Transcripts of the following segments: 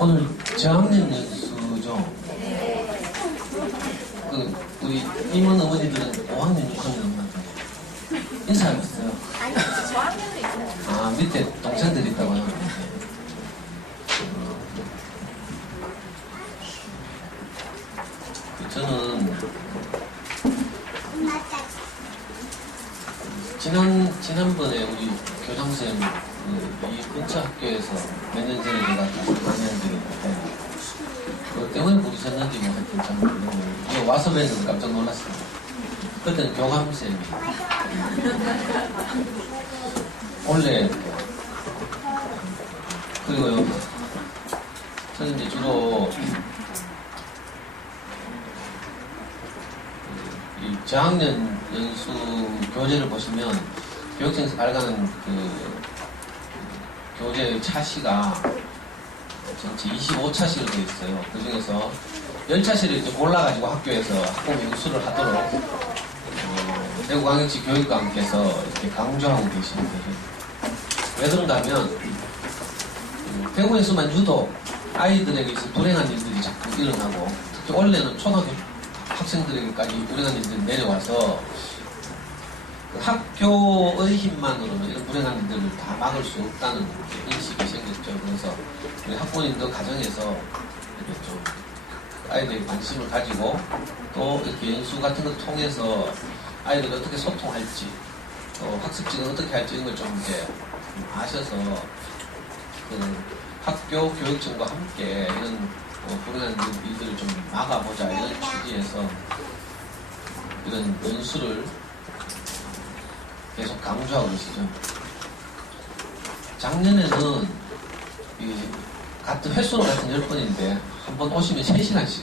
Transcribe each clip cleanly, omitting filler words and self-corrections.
오늘 저학년 연수죠? 우리 임원 어머니들은 5학년, 6학년 엄마한테 인사하셨어요? 아니, 저학년도 있어요. 아, 밑에 동생들이 있다고 하는데. 저는 지난번에 우리 교장선생님 이 근처 학교에서 몇 년 전에 제가 강의한 적이 있는데 그것 때문에 부르셨는지 뭐 하여튼 잘 모르겠는데 와서 뵈서 깜짝 놀랐어요. 그때는 교감쌤이 원래 그리고요 저는 이제 주로 이 저학년 연수 교재를 보시면 교육청에서 발간한 그 교재 차시가 전체 25차시로 되어 있어요. 그 중에서 10차시를 이제 골라가지고 학교에서 학부모 연수를 하도록 대구광역시 교육감께서 이렇게 강조하고 계시는 거죠. 왜 그런가 하면 대구에서만 유독 아이들에게 있어 불행한 일들이 자꾸 일어나고 특히 원래는 초등학교 학생들에게까지 불행한 일들이 내려와서 그 학교의 힘만으로는 이런 불행한 일들을 다 막을 수 없다는 인식이 생겼죠. 그래서 우리 학부모님도 가정에서 이렇게 좀 아이들에게 관심을 가지고 또 이렇게 연수 같은 걸 통해서 아이들이 어떻게 소통할지 또 학습지는 어떻게 할지 이런 걸 좀 이제 아셔서 그 학교 교육청과 함께 이런 불행한 일들을 좀 막아보자 이런 취지에서 이런 연수를 계속 강조하고 계시죠. 작년에는 이 같은 횟수로 같은 10번인데 한 번 오시면 3시간씩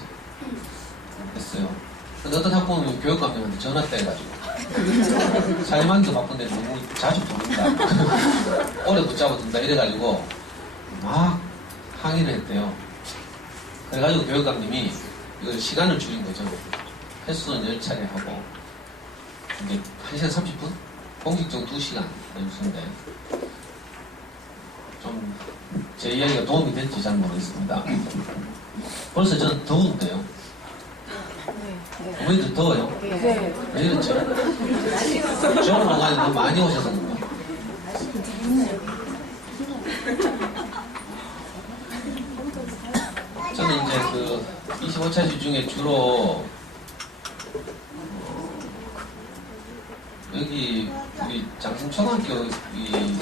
했어요. 근데 어떤 학부모님 교육감님한테 전화 떼가지고 사회만도 바쁜데 너무 자주 부른다 오래 붙잡아둔다 이래가지고 막 항의를 했대요. 그래가지고 교육감님이 이걸 시간을 줄인 거죠. 횟수는 10차례 하고 이게 1시간 30분? 공식적으로 2시간 연수인데 좀 제 이야기가 도움이 될지 잘 모르겠습니다. 벌써 저는 더운데요. 어머니들 더워요? 네. 왜 이렇죠? 저런 공간에 너무 많이 오셔서 그런가? 저는 이제 그 25차시 중에 주로 여기 우리 장신초등학교 이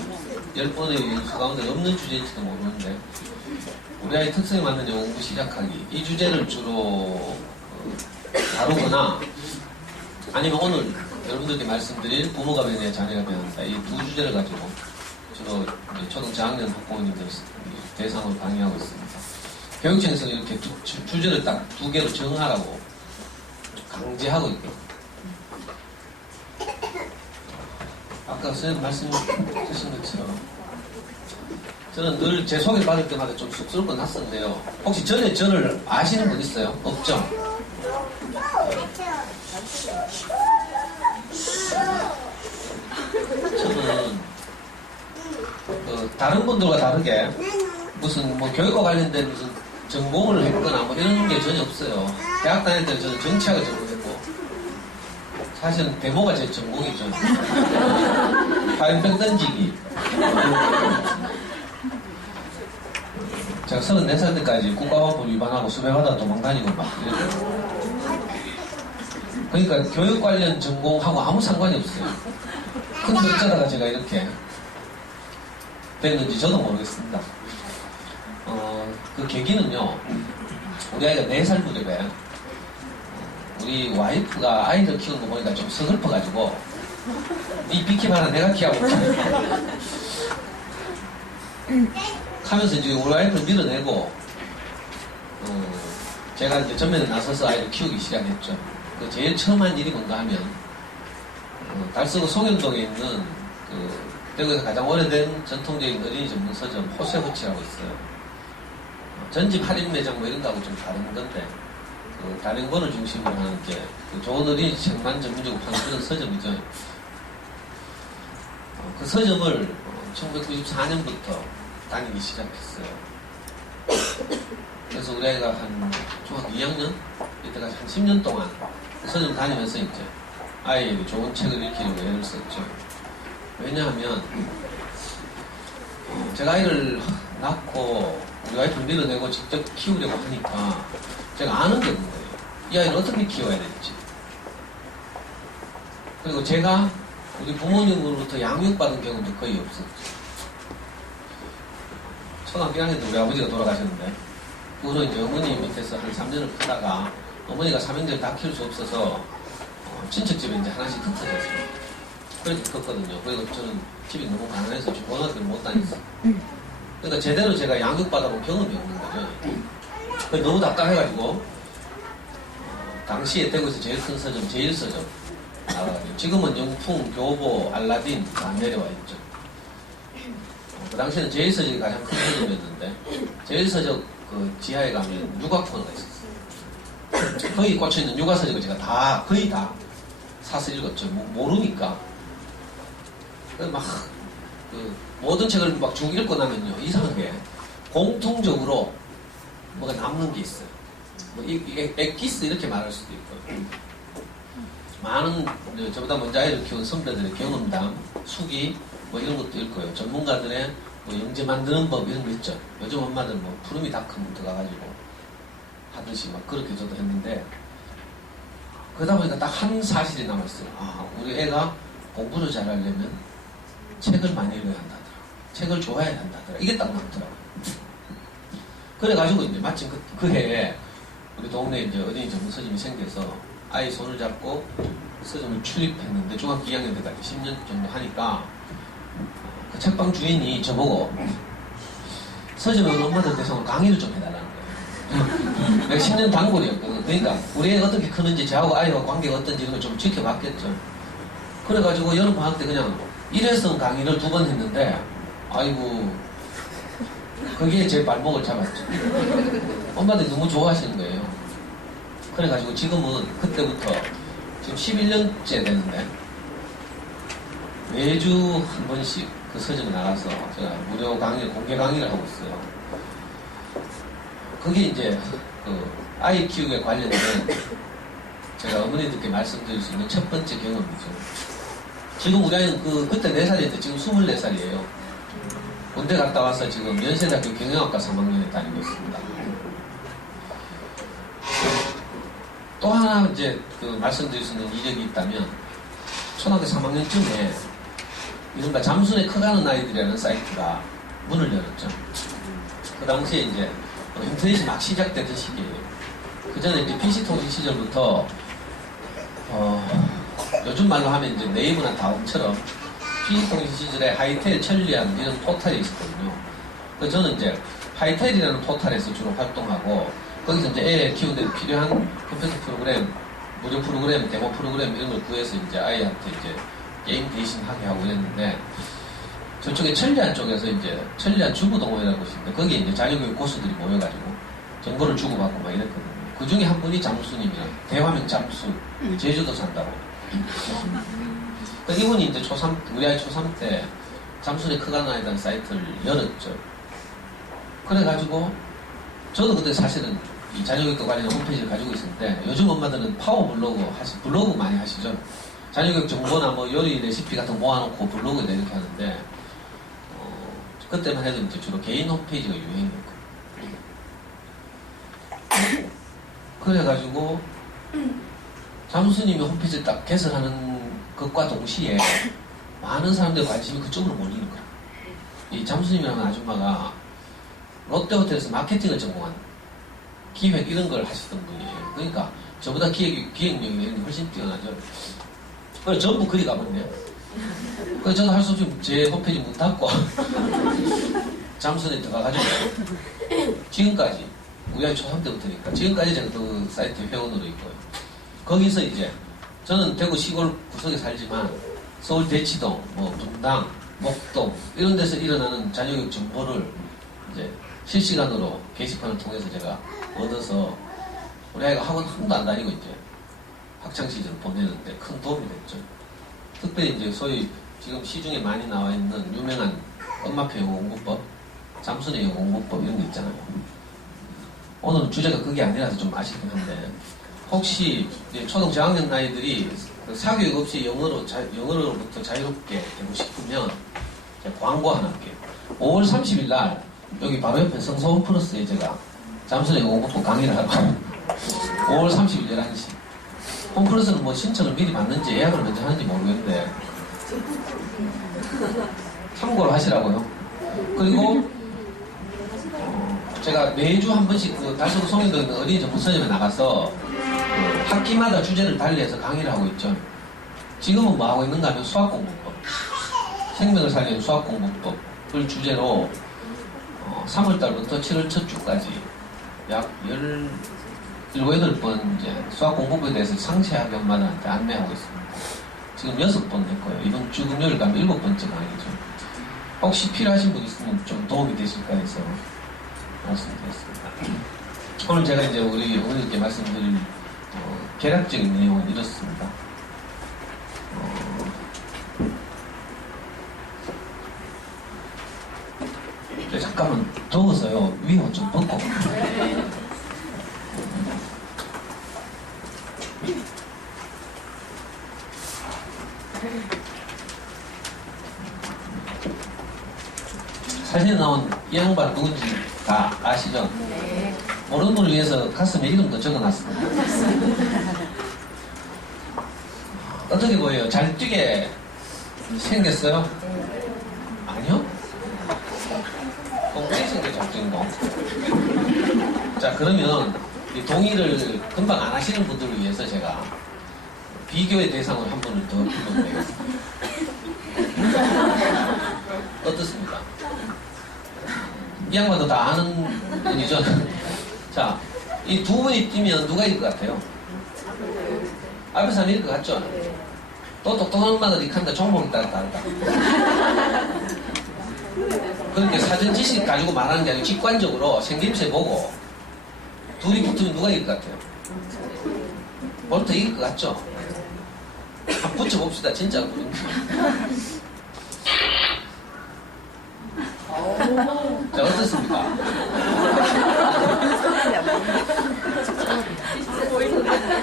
10번의 연수 가운데 없는 주제인지도 모르는데 우리 아이 특성에 맞는 영어 공부 시작하기 이 주제를 주로 다루거나 아니면 오늘 여러분들께 말씀드릴 부모가 배워야 자녀가 배운다 이 두 주제를 가지고 주로 초등 저학년 학부모님들 대상으로 강의하고 있습니다. 교육청에서는 이렇게 주제를 딱 2개로 정하라고 강제하고 있거든요. 아까 선생님 말씀하신 것처럼 저는 늘 제 소개를 받을 때마다 좀 쑥스럽고 낯선데요. 혹시 전에 저를 아시는 분 있어요? 없죠? 저는 다른 분들과 다르게 무슨 뭐 교육과 관련된 무슨 전공을 했거나 뭐 이런 게 전혀 없어요. 대학 다닐 때는 저는 정치학을 전공했고 사실은 데모가 제 전공이죠. 화염병 던지기. 제가 34살 때까지 국가보안법 위반하고 수배받아 도망다니고 막 이랬어요. 그러니까 교육 관련 전공하고 아무 상관이 없어요. 근데 어쩌다가 제가 이렇게 됐는지 저도 모르겠습니다. 그 계기는요, 우리 아이가 4살 무렵에 우리 와이프가 아이들 키우는 거 보니까 좀 서글퍼가지고 니 비키봐라 내가 키하고 하면서 이제 우리 와이프를 밀어내고 제가 이제 전면에 나서서 아이를 키우기 시작했죠. 그 제일 처음 한 일이 뭔가 하면 달서구 송현동에 있는 그 대구에서 가장 오래된 전통적인 어린이 전문 서점 호세호치라고 있어요. 전집 할인 매장 뭐 이런 거하고 좀 다른 건데 그 단행본을 중심으로 하는 게 그 좋은 어린이 책만 전문적으로 파는 그런 서점이죠. 그 서점을 1994년부터 다니기 시작했어요. 그래서 우리 아이가 한 중학교 2학년 이때까지 한 10년 동안 서점 다니면서 이제 아이에게 좋은 책을 읽히려고 애를 썼죠. 왜냐하면 제가 아이를 낳고 우리 와이프를 밀어내고 직접 키우려고 하니까 제가 아는 게 없는 거예요. 이 아이를 어떻게 키워야 될지. 그리고 제가 우리 부모님으로부터 양육받은 경험도 거의 없었죠. 초등학교 1학년 때 우리 아버지가 돌아가셨는데 그 후로 이제 어머니 밑에서 한 3년을 크다가 어머니가 삼형제를 다 키울 수 없어서 친척집에 이제 하나씩 흩어졌어요. 그렇게 컸거든요. 그리고 저는 집이 너무 가난해서 중고등학교를 못 다녔어요. 그러니까 제대로 제가 양육받아본 경험이 없는 거죠. 너무 답답해가지고 당시에 대구에서 제일 큰 서점 제일서점 나가가지고 지금은 영풍, 교보, 알라딘 다 내려와 있죠. 그 당시에는 제일서적이 가장 큰 서점이었는데 제일서적 그 지하에 가면 육아 코너가 있었어요. 거기 꽂혀있는 육아서적을 제가 거의 다 사서 읽었죠. 모르니까. 막 모든 책을 막 쭉 읽고 나면요 이상하게 공통적으로 뭐가 남는 게 있어요. 뭐 엑기스 이렇게 말할 수도 있고 많은 저보다 먼저 아이를 키운 선배들의 경험담, 수기 뭐 이런 것도 읽고요. 전문가들의 뭐 영재 만드는 법 이런 거 있죠. 요즘 엄마들 뭐 푸르미 닷컴 들어가가지고 하듯이 막 그렇게 저도 했는데 그러다 보니까 딱 한 사실이 남았어요. 아 우리 애가 공부를 잘하려면 책을 많이 읽어야 한다더라. 책을 좋아해야 한다더라. 이게 딱 남더라고요. 그래가지고 이제 마침 그 해에 우리 동네에 이제 어린이 전문 서점이 생겨서 아이 손을 잡고 서점을 출입했는데 중학교 2학년 때까지 10년 정도 하니까 그 책방 주인이 저보고 서점에 오는 엄마들 대상으로 강의를 좀 해달라는 거예요. 내가 10년 단골이었거든. 그러니까 우리 애가 어떻게 크는지 저하고 아이와 관계가 어떤지 이런 걸 좀 지켜봤겠죠. 그래가지고 여름방학 때 그냥 일회성 강의를 2번 했는데 아이고 거기에 제 발목을 잡았죠. 엄마들이 너무 좋아하시는 거예요. 그래가지고 지금은 그때부터 지금 11년째 되는데 매주 한 번씩 그 서점에 나가서 제가 무료 강의, 공개 강의를 하고 있어요. 그게 이제 그 아이 키우기에 관련된 제가 어머니들께 말씀드릴 수 있는 첫 번째 경험이죠. 지금 우리 아이는 그때 4살인데 지금 24살이에요. 군대 갔다 와서 지금 연세대학교 경영학과 3학년에 다니고 있습니다. 또 하나 이제 그 말씀드릴 수 있는 이력이 있다면 초등학교 3학년쯤에 이른바 잠순에 커가는 아이들이라는 사이트가 문을 열었죠. 그 당시에 이제 인터넷이 막 시작되던 시기예요. 그 전에 이제 PC통신 시절부터 요즘 말로 하면 이제 네이버나 다음처럼 PC통신 시절에 하이텔, 천리안 이런 포털이 있었거든요. 그래서 저는 이제 하이텔이라는 포털에서 주로 활동하고 거기서 이제 애 키우는데 필요한 컴퓨터 프로그램, 무료 프로그램, 데모 프로그램 이런 걸 구해서 이제 아이한테 이제 게임 대신 하게 하고 이랬는데 저쪽에 천리안 쪽에서 이제 천리안 주부동호회라는 곳이 있는데 거기에 이제 자녀교육 고수들이 모여가지고 정보를 주고받고 막 이랬거든요. 그 중에 한 분이 잠수님이랑 대화명 잠수, 제주도 산다고. 그러니까 이분이 이제 우리 아이 초3 때 잠수에 커가는 아이라는 사이트를 열었죠. 그래가지고 저도 그때 사실은 이 자녀교육과 관련된 홈페이지를 가지고 있었는데 요즘 엄마들은 파워 블로그 많이 하시죠. 자녀교육 정보나 뭐 요리 레시피 같은 거 모아놓고 블로그에 이렇게 하는데 그때만 해도 이제 주로 개인 홈페이지가 유행이었고 그래가지고 잠수님이 홈페이지를 딱 개설하는 것과 동시에 많은 사람들의 관심이 그쪽으로 몰리는 거야. 이 잠수님이라는 아줌마가 롯데호텔에서 마케팅을 전공한 기획 이런 걸 하시던 분이에요. 그러니까 저보다 기획력이 훨씬 뛰어나죠. 그래서 전부 그리 가버리네요. 그래서 저는 할 수 없이 제 홈페이지 문 닫고 잠수에 들어가가지고 지금까지 우리 아이 초3 때부터니까 지금까지 제가 그 사이트 회원으로 있고요. 거기서 이제 저는 대구 시골 구석에 살지만 서울 대치동, 뭐 분당, 목동 이런 데서 일어나는 자녀교육 정보를 이제 실시간으로 게시판을 통해서 제가 얻어서 우리 아이가 학원 한 번도 안 다니고 이제 학창시절을 보내는데 큰 도움이 됐죠. 특별히 이제 소위 지금 시중에 많이 나와 있는 유명한 엄마표 영어 공부법, 잠수의 영어 공부법 이런 거 있잖아요. 오늘 주제가 그게 아니라서 좀 아쉽긴 한데 혹시 이제 초등 저학년 아이들이 그 사교육 없이 영어로부터 자유롭게 되고 싶으면 제가 광고 하나 할게요. 5월 30일 날 여기 바로 옆에 성서원 플러스에 제가 잠수령 공부법 강의를 하고 5월 30일 11시 홈플러스는 뭐 신청을 미리 받는지 예약을 먼저 하는지 모르겠는데 참고로 하시라고요. 그리고 제가 매주 한 번씩 그 달서구 송영도에 있는 어린이 전문서점에 나가서 그 학기마다 주제를 달리해서 강의를 하고 있죠. 지금은 뭐 하고 있는가 하면 수학공부법, 생명을 살리는 수학공부법을 주제로 3월달부터 7월 첫 주까지 약 17번 이제 수학공부법에 대해서 상세하게 엄마들한테 안내하고 있습니다. 지금 6번 했고요. 이번 주 금요일 가면 7번째 강의죠. 혹시 필요하신 분 있으면 좀 도움이 되실까 해서 말씀드렸습니다. 오늘 제가 이제 우리 어머니께 말씀드릴 개략적인 내용은 이렇습니다. 잠깐만 더워서요. 위에 옷 좀 벗고. 사진에 나온 이 양반 누군지 다 아시죠? 네. 모르는 분을 위해서 가슴에 이름도 적어놨습니다. 어떻게 보여요? 잘 뛰게 생겼어요? 아니요? 엉뚱이 생겼죠, 주인공. 자, 그러면 이 동의를 금방 안 하시는 분들을 위해서 제가 비교의 대상으로 한 분을 더 불러드리겠습니다. 어떻습니까? 이 양반도 다 아는 분이죠? 자, 이 두 분이 뛰면 누가 이길 것 같아요? 앞에 사람이 이길 것 같죠? 또 똑똑한 엄마가 이칸다 종목에 따라 다르다. 그렇게 사전 지식 가지고 말하는 게 아니고 직관적으로 생김새 보고 둘이 붙으면 누가 이길 것 같아요? 볼트 이길 것 같죠? 한번 붙여봅시다. 진짜 그런지. 자, 어떻습니까?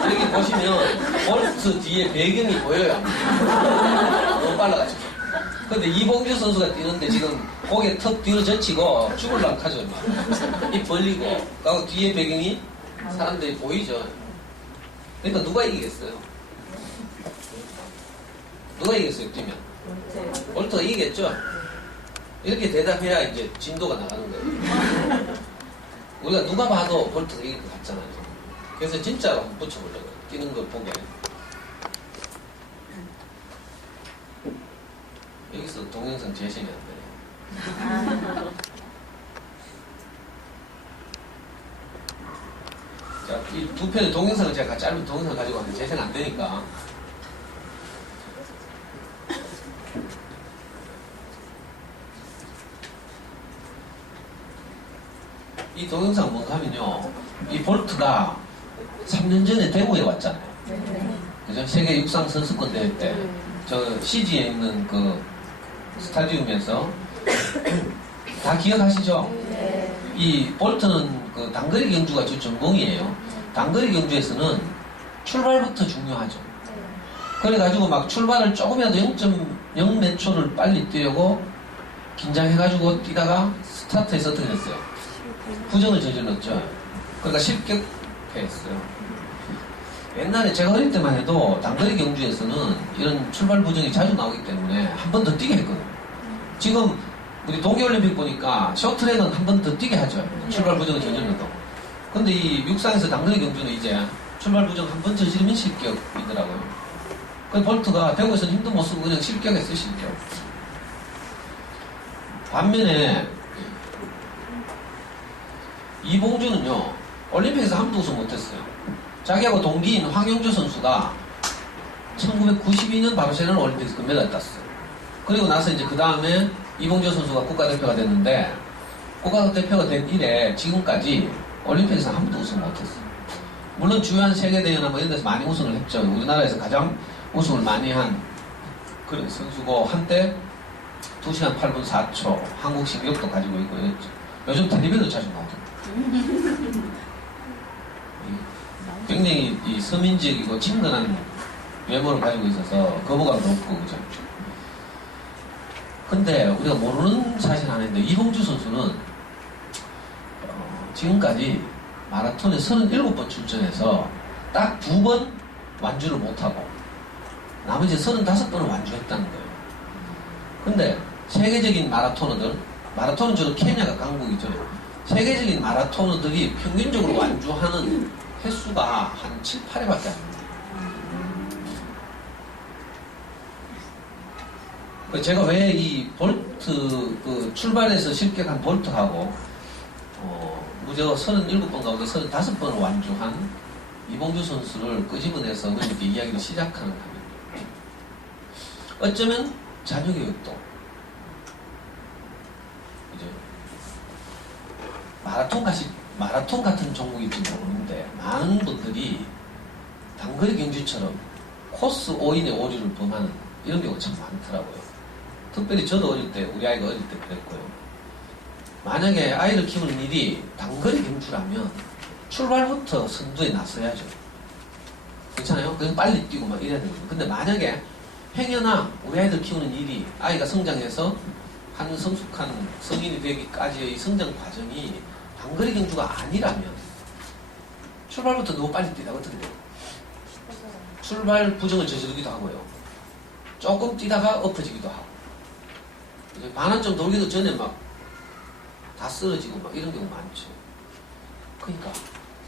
이렇게 보시면 볼트 뒤에 배경이 보여요. 너무 빨라가지고. 근데 이봉규 선수가 뛰는데 지금 고개 턱 뒤로 젖히고 죽으려고 하죠. 입 벌리고. 그리고 뒤에 배경이 사람들이 보이죠. 그러니까 누가 이기겠어요? 누가 이기겠어요, 뛰면? 볼트가 이기겠죠? 이렇게 대답해야 이제 진도가 나가는 거예요. 우리가 누가 봐도 볼트가 이길 것 같잖아요. 그래서 진짜로 한번 붙여보려고요. 뛰는 걸 보게. 여기서 동영상 재생이 안 돼요. 자, 이 두 편의 동영상을 제가 짧은 동영상을 가지고 왔는데 재생 안 되니까. 이 동영상 뭔가 하면요. 이 볼트가 3년 전에 대구에 왔잖아요. 그죠? 세계 육상 선수권 대회 때. 저 CG에 있는 그 스타디움에서 다 기억하시죠? 이 볼트는 그 단거리 경주가 주 전공이에요. 단거리 경주에서는 출발부터 중요하죠. 그래가지고 막 출발을 조금이라도 0.0 몇 초를 빨리 뛰려고 긴장해가지고 뛰다가 스타트에서 어떻게 됐어요? 부정을 저질렀죠. 그러니까 실격했어요. 옛날에 제가 어릴 때만 해도 단거리 경주에서는 이런 출발 부정이 자주 나오기 때문에 한 번 더 뛰게 했거든요. 지금 우리 동계올림픽 보니까 쇼트랙은 한 번 더 뛰게 하죠. 출발 부정을 저질러도. 근데 이 육상에서 단거리 경주는 이제 출발 부정 한 번 저지르면 실격이더라고요. 그 볼트가 대구에서는 힘도 못 쓰고 그냥 실격했어요, 실격. 반면에 이봉주는요, 올림픽에서 한 번도 우승 못했어요. 자기하고 동기인 황영주 선수가 1992년 바르셀로나 올림픽에서 금메달 땄어요. 그리고 나서 이제 그 다음에 이봉주 선수가 국가대표가 됐는데, 국가대표가 된 이래 지금까지 올림픽에서 한 번도 우승 못했어요. 물론 주요한 세계대회나 뭐 이런 데서 많이 우승을 했죠. 우리나라에서 가장 우승을 많이 한 그런 선수고, 한때 2시간 8분 4초 한국 신기록도 가지고 있고 이랬죠. 요즘 텔레비전도 자주 나오죠. 굉장히 이 서민적이고 친근한 외모를 가지고 있어서 거부감 높고, 그죠? 근데 우리가 모르는 사실 하나 있는데, 이봉주 선수는 지금까지 마라톤에 37번 출전해서 딱 2번 완주를 못하고 나머지 35번을 완주했다는 거예요. 근데 세계적인 마라토너는 주로 케냐가 강국이죠. 세계적인 마라토너들이 평균적으로 완주하는 횟수가 한 7, 8회밖에 안 됩니다. 제가 왜 이 볼트, 출발해서 실격한 볼트하고, 무려 37번 가운데 35번을 완주한 이봉주 선수를 끄집어내서 이렇게 이야기를 시작하는 겁니다. 어쩌면 잔여의 또 그죠? 마라톤 같은 종목일지 모르는데 많은 분들이 단거리 경주처럼 코스 5인의 오류를 범하는 이런 경우가 참 많더라고요. 특별히 저도 어릴 때, 우리 아이가 어릴 때 그랬고요. 만약에 아이를 키우는 일이 단거리 경주라면 출발부터 선두에 나서야죠. 괜찮아요? 그냥 빨리 뛰고 막 이래야 되거든요. 근데 만약에 행여나 우리 아이들 키우는 일이 아이가 성장해서 한 성숙한 성인이 되기까지의 성장 과정이 단거리 경주가 아니라면 출발부터 너무 빨리 뛰다가 어떻게 돼요? 출발 부정을 저지르기도 하고요. 조금 뛰다가 엎어지기도 하고. 이제 반환점 돌기도 전에 막 다 쓰러지고 막 이런 경우 많죠. 그러니까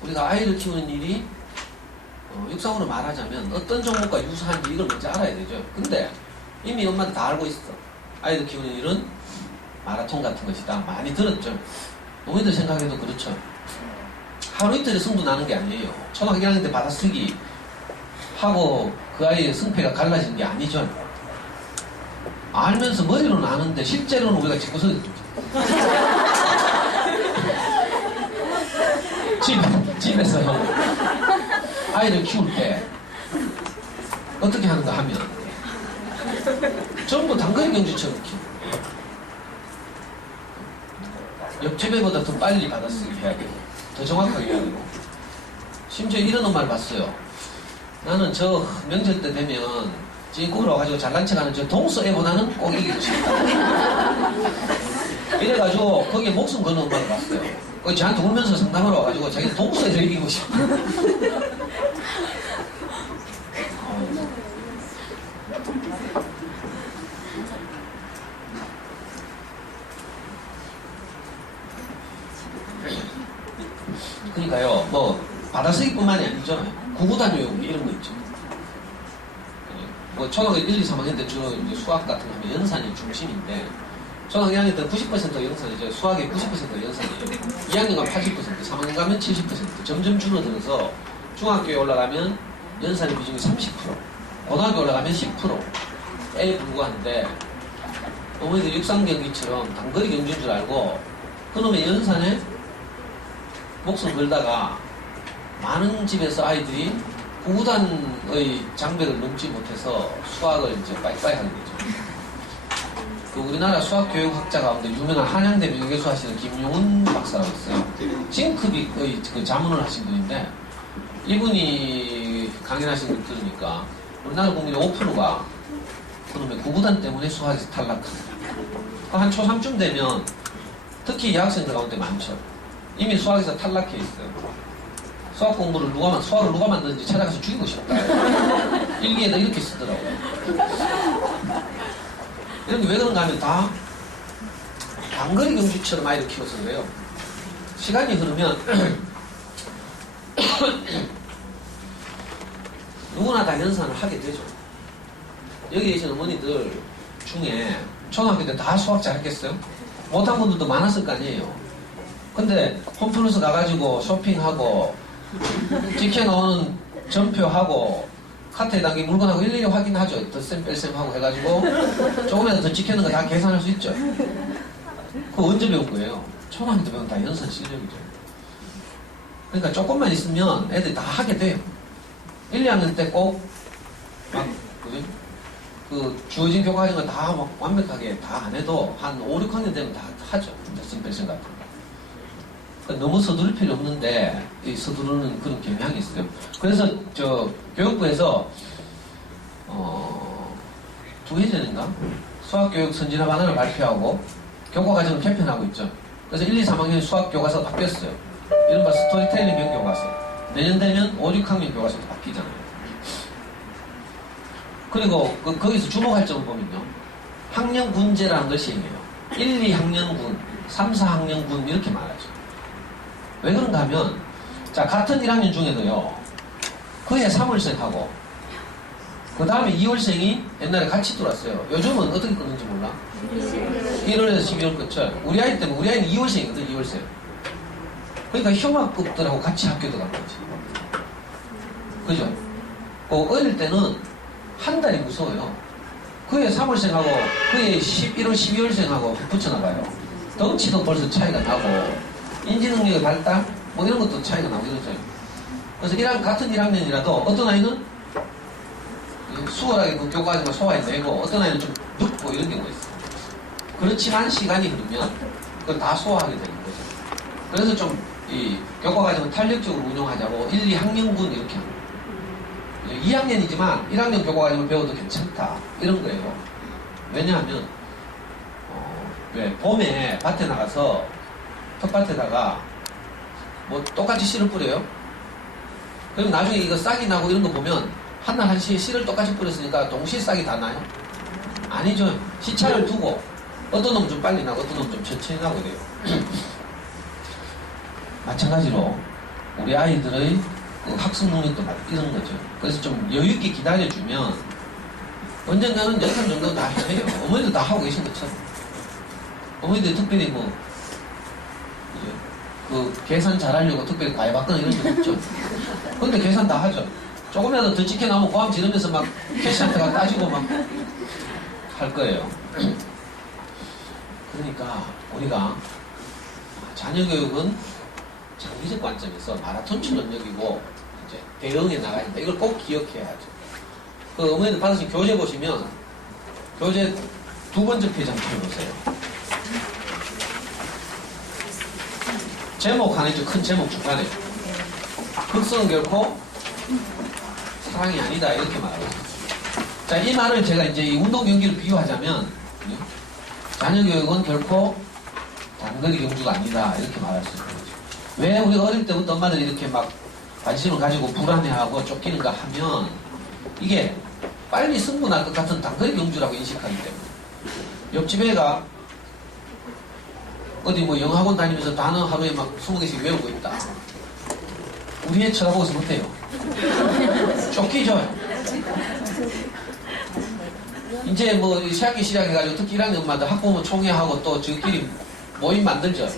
우리가 아이를 키우는 일이 육상으로 말하자면 어떤 종목과 유사한지 이걸 먼저 알아야 되죠. 근데 이미 엄마도 다 알고 있어. 아이들 키우는 일은 마라톤 같은 것이다. 많이 들었죠. 노인들 생각해도 그렇죠. 하루 이틀에 승부 나는 게 아니에요. 초등학교 1학년 때 받아쓰기 하고 그 아이의 승패가 갈라지는 게 아니죠. 알면서 머리로는 아는데 실제로는 우리가 집고서 집에서 아이를 키울 때 어떻게 하는가 하면 전부 단거리 경주처럼 키우고 옆집애보다 더 빨리 받아쓰기 해야 되고 더 정확하게 해야 되고 심지어 이런 엄마를 봤어요. 나는 저 명절 때 되면 지금 와가지고 잘난 척하는 저 동서 애보다는 꼭 이기고 싶다. 이래가지고 거기에 목숨 거는 엄마를 봤어요. 저한테 울면서 상담하러 와가지고 자기는 동서에서 이기고 싶다. 그러니까요, 뭐 받아쓰기뿐만이 아니죠. 구구단 요용 이런 거 있죠. 뭐 초등학교 1, 2, 3학년 때 주로 이제 수학 같은 거 하면 연산이 중심인데 초등학교 2학년 때 90% 연산이죠. 수학의 90% 연산이에요. 2학년 가면 80%, 3학년 가면 70%. 점점 줄어들어서 중학교에 올라가면 연산의 비중이 30%, 고등학교 올라가면 10%에 불과한데 어머니들 육상 경기처럼 단거리 경주인 줄 알고 그놈의 연산에 목숨 걸다가 많은 집에서 아이들이 구구단의 장벽을 넘지 못해서 수학을 이제 빠이빠이 하는 거죠. 그 우리나라 수학교육학자 가운데 유명한 한양대 명예교수 하시는 김용훈 박사라고 있어요. 싱크빅의 그 자문을 하신 분인데 이분이 강연하신 걸 들으니까 우리나라 국민의 5%가 그놈의 구구단 때문에 수학에서 탈락합니다. 한 초3쯤 되면 특히 여학생들 가운데 많죠. 이미 수학에서 탈락해 있어요. 수학 공부를 수학을 누가 만드는지 찾아가서 죽이고 싶다. 일기에다 이렇게 쓰더라고요. 이런 게 왜 그런가 하면 다 단거리 경주처럼 아이를 키워서 그래요. 시간이 흐르면 누구나 다 연산을 하게 되죠. 여기 계신 어머니들 중에 초등학교 때 다 수학 잘했겠어요? 못한 분들도 많았을 거 아니에요. 근데 홈플러스 가가지고 쇼핑하고 지켜놓은 전표하고 카트에 담긴 물건하고 일일이 확인하죠. 덧셈 뺄셈 하고 해가지고 조금이라도 더 지켜놓은 거 다 계산할 수 있죠. 그거 언제 배운 거예요? 초등학교 때 배운 다 연산 실력이죠. 그러니까 조금만 있으면 애들이 다 하게 돼요. 1, 2학년 때 꼭 막 그 주어진 교과 과정을 다 막 완벽하게 다 안 해도 한 5, 6학년 되면 다 하죠. 덧셈 뺄셈 같은 거. 그러니까 너무 서두를 필요 없는데 이 서두르는 그런 경향이 있어요. 그래서 저 교육부에서 2해 전인가 수학교육 선진화 방안을 발표하고 교과과정을 개편하고 있죠. 그래서 1, 2, 3학년 수학 교과서가 바뀌었어요. 이른바 스토리텔링형 교과서. 내년 되면 5, 6학년 교과서도 바뀌잖아요. 그리고 거기서 주목할 점을 보면요. 학년군제라는 걸 시행해요. 1, 2학년군, 3, 4학년군 이렇게 말하죠. 왜 그런가 하면 자 같은 1학년 중에도요. 그해 3월생하고 그 다음에 2월생이 옛날에 같이 들어왔어요. 요즘은 어떻게 끊는지 몰라? 1월에서 12월 끝이죠. 우리 아이 때문에 우리 아이는 2월생이거든. 2월생. 그러니까 흉악급들하고 같이 학교도 간 거지. 그죠? 어릴 때는 한 달이 무서워요. 그해 3월생하고 그해 11월, 12월생하고 붙여나가요. 덩치도 벌써 차이가 나고 인지능력의 발달 뭐 이런 것도 차이가 나고 이러죠. 그래서 같은 1학년이라도 어떤 아이는 수월하게 그 교과서만 소화해내고 어떤 아이는 좀 늦고 이런 경우가 있어요. 그렇지만 시간이 흐르면 그걸 다 소화하게 되는 거죠. 그래서 좀 이 교과과정을 탄력적으로 운영하자고 1, 2학년군 이렇게 합니다. 2학년이지만 1학년 교과과정을 배워도 괜찮다 이런 거예요. 왜냐하면 왜 봄에 밭에 나가서 텃밭에다가 뭐 똑같이 씨를 뿌려요. 그럼 나중에 이거 싹이 나고 이런 거 보면 한날 한시에 씨를 똑같이 뿌렸으니까 동시에 싹이 다 나요? 아니죠. 시차를 두고 어떤 놈은 좀 빨리 나고 어떤 놈은 좀 천천히 나고 이래요. 마찬가지로 우리 아이들의 그 학습 능력도 이런 거죠. 그래서 좀 여유있게 기다려주면 언젠가는 연산 정도 다 해요. 어머니도 다 하고 계신 것처럼. 어머니들 특별히 뭐 그 계산 잘하려고 특별히 과외 받거나 이런 적 없죠. 근데 계산 다 하죠. 조금이라도 더 찍혀 나오면 고함 지르면서 막 캐시한테 가 따지고 막 할 거예요. 그러니까 우리가 자녀 교육은 장기적 관점에서 마라톤 전력이고 이제 대응해 나가야 된다. 이걸 꼭 기억해야 하죠. 그 어머니들 받으신 교재 보시면 교재 2번째 페이지 한번 펴보세요. 제목 하나 있죠. 큰 제목 중간에 극성은 결코 사랑이 아니다 이렇게 말하고 있습니다. 자, 이 말을 제가 이제 이 운동 경기를 비유하자면 자녀 교육은 결코 단거리 경주가 아니다 이렇게 말할 수 있는 거죠. 왜 우리가 어릴 때부터 엄마들이 이렇게 막 관심을 가지고 불안해하고 쫓기는가 하면 이게 빨리 승부 날 것 같은 단거리 경주라고 인식하기 때문에 옆집 애가 어디 뭐 영어학원 다니면서 단어 하루에 막 20개씩 외우고 있다. 우리 애 쳐다보고서 못해요. 쫓기죠. 이제 뭐 시작기 시작해가지고 특히 1학년 엄마들 학부모 총회하고 또 저끼리 모임 만들죠.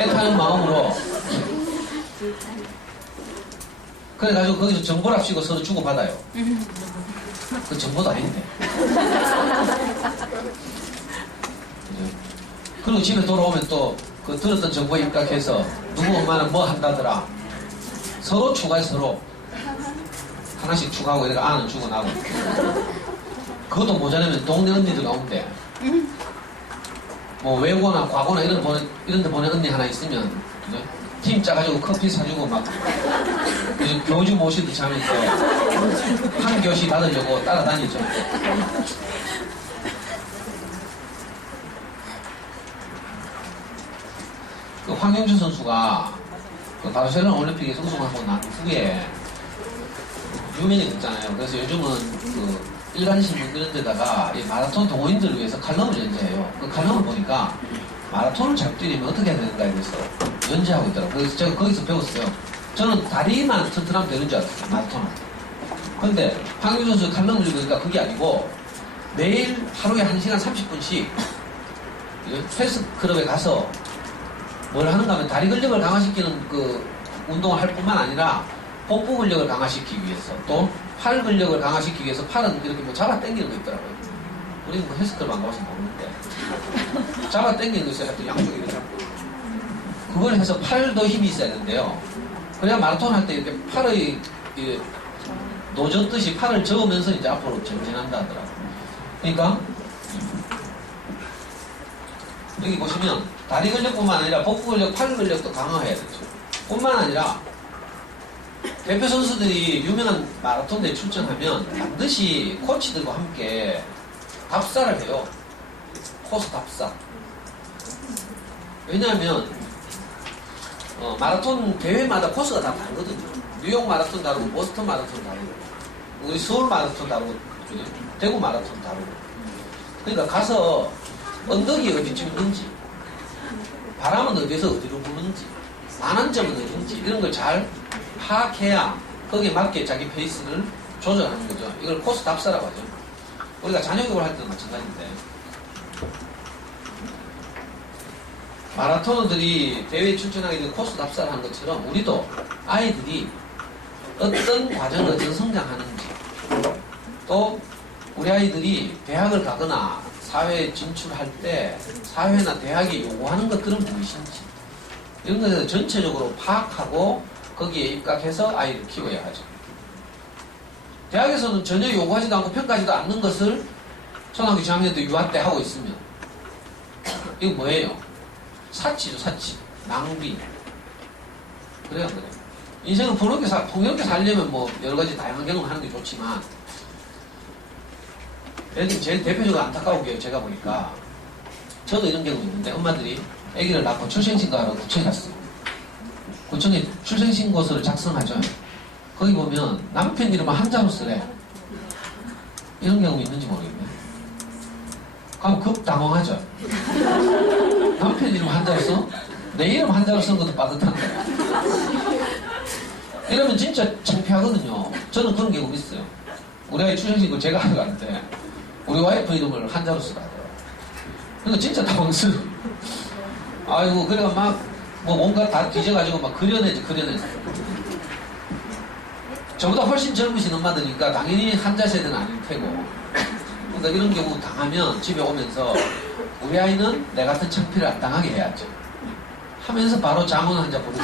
애타는 마음으로. 그래가지고 거기서 정보랍시고 서로 주고받아요. 그 정보도 아닌데. 그리고 집에 돌아오면 또 그 들었던 정보에 입각해서 누구 엄마는 뭐 한다더라. 서로 추가해 서로. 하나씩 추가하고 이렇게 아는 주고 나고. 그것도 모자라면 동네 언니들 가운데 뭐 외고나 과고나 이런 데 보낸 언니 하나 있으면 그죠? 팀 짜가지고 커피 사주고 막 교주 모시듯이 하면서 한 교시 받으려고 따라다니죠. 그 황영주 선수가 그 바르셀로나 올림픽에 우승하고 난 후에 유명해졌잖아요. 그래서 요즘은 그 일간신문 이런 데다가 이 마라톤 동호인들을 위해서 칼럼을 연재해요. 그 칼럼을 보니까 마라톤을 잘 뛰려면 어떻게 해야 되는가에 대해서 연재하고 있더라고요. 그래서 제가 거기서 배웠어요. 저는 다리만 튼튼하면 되는 줄 알았어요. 마라톤은. 근데 황영주 선수 칼럼을 읽으니까 그게 아니고 매일 하루에 1시간 30분씩 헬스클럽에 가서 뭘 하는가 하면 다리 근력을 강화시키는 그 운동을 할 뿐만 아니라 복부 근력을 강화시키기 위해서 또 팔 근력을 강화시키기 위해서 팔은 이렇게 뭐 잡아 당기는 거 있더라고요. 우리는 뭐 헬스클럽 안 가봐서 모르는데 잡아 당기는 거 있어요. 또 양쪽에 이렇게 잡고 그걸 해서 팔도 힘이 있어야 되는데요. 그래야 마라톤 할 때 이렇게 팔의 노젓듯이 팔을 저으면서 이제 앞으로 전진한다 하더라고요. 그러니까 여기 보시면 다리 근력뿐만 아니라 복부 근력, 팔 근력도 강화해야 되죠. 뿐만 아니라 대표 선수들이 유명한 마라톤 대회 출전하면 반드시 코치들과 함께 답사를 해요. 코스 답사. 왜냐하면 마라톤 대회마다 코스가 다 다르거든요. 뉴욕 마라톤 다르고 보스턴 마라톤 다르고 우리 서울 마라톤 다르고 대구 마라톤 다르고 그러니까 가서 언덕이 어디쯤 있는지 바람은 어디에서 어디로 부는지 반환점은 어딘지 이런 걸 잘 파악해야 거기에 맞게 자기 페이스를 조절하는 거죠. 이걸 코스 답사라고 하죠. 우리가 자녀교육을 할 때도 마찬가지인데 마라토너들이 대회에 출전하게 된 코스 답사를 하는 것처럼 우리도 아이들이 어떤 과정을 어떻게 성장하는지 또 우리 아이들이 대학을 가거나 사회에 진출할 때 사회나 대학이 요구하는 것들은 무엇인지 이런 것을 전체적으로 파악하고 거기에 입각해서 아이를 키워야 하죠. 대학에서는 전혀 요구하지도 않고 평가하지도 않는 것을 초등학교 저학년 때 유아 때 하고 있으면 이거 뭐예요? 사치죠, 사치. 낭비. 그래요, 그래. 인생을 풍요롭게 살려면 뭐 여러 가지 다양한 경험을 하는 게 좋지만 예를 제일 대표적으로 안타까운 게 제가 보니까 저도 이런 경우 있는데 엄마들이 아기를 낳고 출생신고하러 구청에 갔어요. 구청에 출생신고서를 작성하죠. 거기 보면 남편 이름을 한자로 쓰래. 이런 경우 있는지 모르겠네. 그럼 급 당황하죠. 남편 이름 한자로 써? 내 이름 한자로 쓴 것도 빠듯한 거야. 이러면 진짜 창피하거든요. 저는 그런 경우 있어요. 우리 아이 출생신고 제가 하러 갔는데 우리 와이프 이름을 한자로 쓰라고요. 그러니까 진짜 당황스러워. 아이고 그래가 막 뭐 뭔가 다 뒤져가지고 막 그려냈어. 저보다 훨씬 젊으신 엄마들이니까 당연히 한자 세대는 아닐 테고 그러니까 이런 경우 당하면 집에 오면서 우리 아이는 내 같은 창피를 안 당하게 해야죠. 하면서 바로 장원 한자 부르고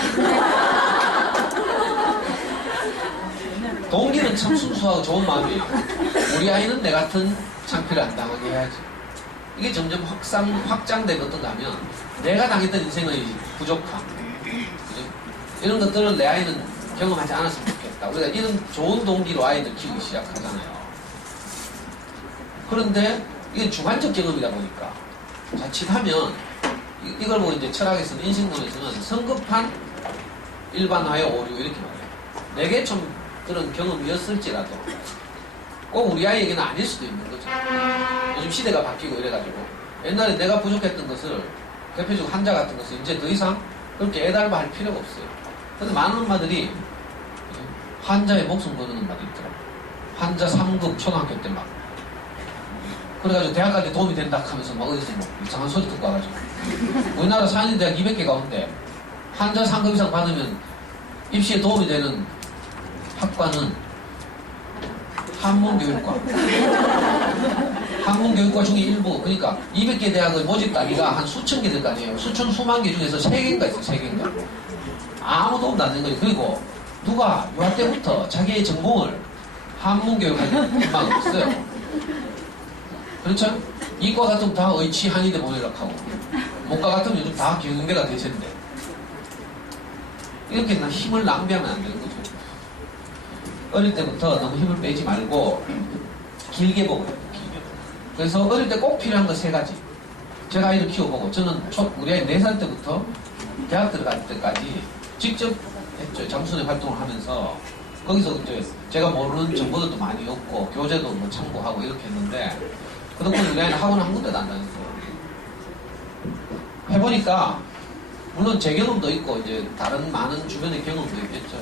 동기는 참 순수하고 좋은 마음이에요. 우리 아이는 내 같은 창피를 안 당하게 해야지. 이게 점점 확장되고 어떤가 하면 내가 당했던 인생의 부족함 그죠? 이런 것들을 내 아이는 경험하지 않았으면 좋겠다. 우리가 이런 좋은 동기로 아이들 키우기 시작하잖아요. 그런데 이게 주관적 경험이다 보니까 자칫하면 이걸 보고 이제 철학에서는 인식론에서는 성급한 일반화의 오류 이렇게 말해요. 내게 좀 그런 경험이었을지라도 꼭 우리 아이에게는 아닐 수도 있는 거죠. 요즘 시대가 바뀌고 이래가지고 옛날에 내가 부족했던 것을 대표적으로 한자 같은 것을 이제 더 이상 그렇게 애달바 할 필요가 없어요. 근데 많은 엄마들이 한자에 목숨 거는 엄마도 있더라고요. 한자 3급 초등학교 때 막 그래가지고 대학 갈 때 도움이 된다 하면서 막 어디서 뭐 이상한 소리 듣고 와가지고 우리나라 상인대학 200개 가운데 한자 3급 이상 받으면 입시에 도움이 되는 학과는 한문교육과 한문교육과 중에 일부 그러니까 200개 대학의 모집 단위가 한 수천 개 될 거 아니에요. 수만 개 중에서 3개인가 있어요. 3개인가 아무 도움도 안 되는 거예요. 그리고 누가 유아 때부터 자기의 전공을 한문교육하는 엄마가 없어요. 그렇죠? 이과 같으면 다 의치 한의대 보내려고 하고 문과 같으면 요즘 다 경영대가 대세인데 이렇게 힘을 낭비하면 안 되는 거죠. 어릴 때부터 너무 힘을 빼지 말고 길게 보고 길게. 그래서 어릴 때 꼭 필요한 거 3가지. 제가 아이를 키워보고 저는 우리 아이 4살 때부터 대학 들어갈 때까지 직접 했죠. 장순회 활동을 하면서 거기서 이제 제가 모르는 정보들도 많이 얻고 교재도 뭐 참고하고 이렇게 했는데 그 덕분에 우리 아이는 학원 한 군데도 안 다녔어요. 해보니까 물론 제 경험도 있고 이제 다른 많은 주변의 경험도 있겠죠.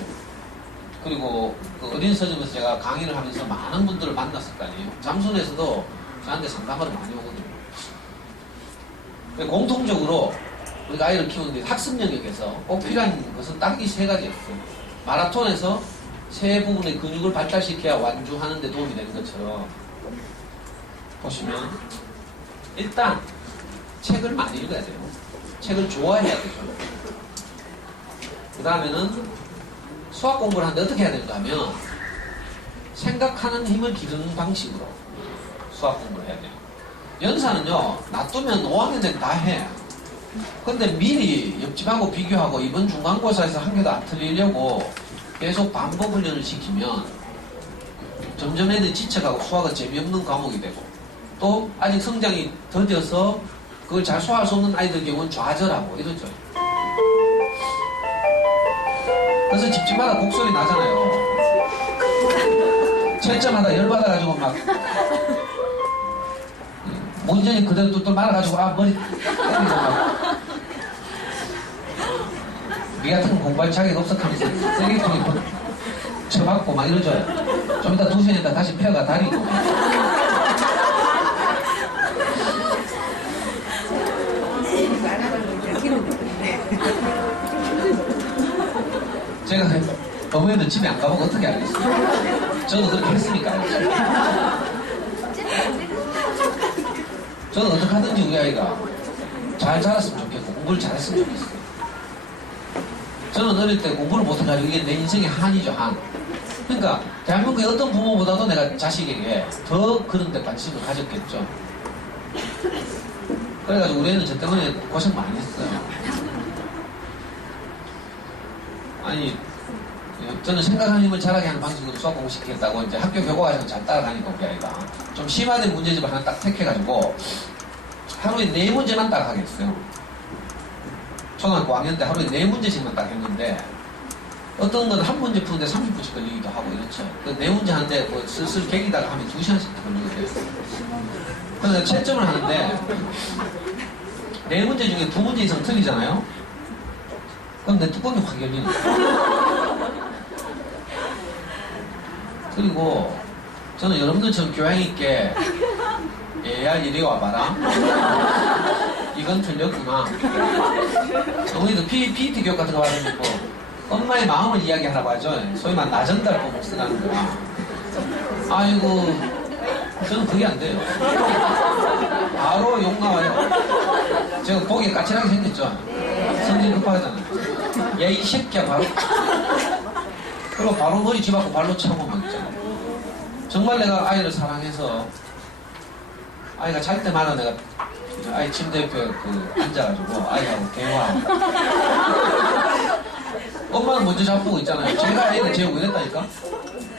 그리고 그 어린 서점에서 제가 강의를 하면서 많은 분들을 만났을 거 아니에요. 잠순에서도 저한테 상담을 많이 오거든요. 공통적으로 우리가 아이를 키우는데 학습 영역에서 꼭 필요한 것은 딱 이 3가지였어요. 마라톤에서 3부분의 근육을 발달시켜야 완주하는 데 도움이 되는 것처럼 보시면 일단 책을 많이 읽어야 돼요. 책을 좋아해야 되죠. 그 다음에는 수학 공부를 하는데 어떻게 해야 되는가 하면 생각하는 힘을 기르는 방식으로 수학 공부를 해야 돼요. 연산은요 놔두면 5학년 되면 다 해. 근데 미리 옆집하고 비교하고 이번 중간고사에서 한 개도 안 틀리려고 계속 반복 훈련을 시키면 점점 애들이 지쳐가고 수학은 재미없는 과목이 되고 또 아직 성장이 더뎌서 그걸 잘 소화할 수 없는 아이들 경우는 좌절하고 이러죠. 그래서 집집마다 곡소리 나잖아요. 채점하다 열받아가지고 막 모니터링 그대로 또 말아가지고 머리 막 니 같은 건 공부할 자격 없어 하면서 쓰레기통에 쳐박고 막 이러죠. 좀 이따 2시간 있다 다시 폐가 다리고 제가 어머니들 집에 안 가보고 어떻게 알겠어요? 저도 그렇게 했으니까 알겠어요. 저는 어떻게 하든지 우리 아이가 잘 자랐으면 좋겠고 공부를 잘했으면 좋겠어요. 저는 어릴 때 공부를 못해가지고 이게 내 인생의 한이죠, 한. 그러니까 대한민국의 어떤 부모보다도 내가 자식에게 더 그런 데 관심을 가졌겠죠. 그래가지고 우리 애는 저 때문에 고생 많이 했어요. 아니, 저는 생각하는 힘을 자라게 하는 방식으로 수학 공부시키겠다고 이제 학교 교과과정을 잘 따라가니까 우리 아이가 좀 심화된 문제집을 하나 딱 택해가지고 하루에 4문제만 딱 하겠어요. 초등학교 5학년 때 하루에 4문제씩만 딱 했는데 어떤 건 한 문제 푸는데 30분씩 걸리기도 하고 이렇죠. 그 4문제 하는데 뭐 슬슬 개기다가 하면 2시간씩 걸리게 돼요. 그래서 채점을 하는데 4문제 중에 2문제 이상 틀리잖아요. 그럼 내 뚜껑이 확 열리는 거예요. 그리고 저는 여러분들처럼 교양 있게 얘야 이리 와봐라. 이건 틀렸구나. 어머니도 PET 교육 같은 거 받으면 엄마의 마음을 이야기하라고 하죠. 소위 말 나전달법을 쓰라는 거야. 아이고 저는 그게 안 돼요. 바로 욕 나와요. 제가 보기에 까칠하게 생겼죠. 성질 급하잖아요. 야 이 새끼야 바로. 그리고 바로 머리 쥐박고 발로 차고만 있잖아. 정말 내가 아이를 사랑해서 아이가 잘 때마다 내가 아이 침대 옆에 앉아가지고 아이하고 대화하고 엄마는 먼저 잡고 있잖아요. 제가 애를 재우고 이랬다니까.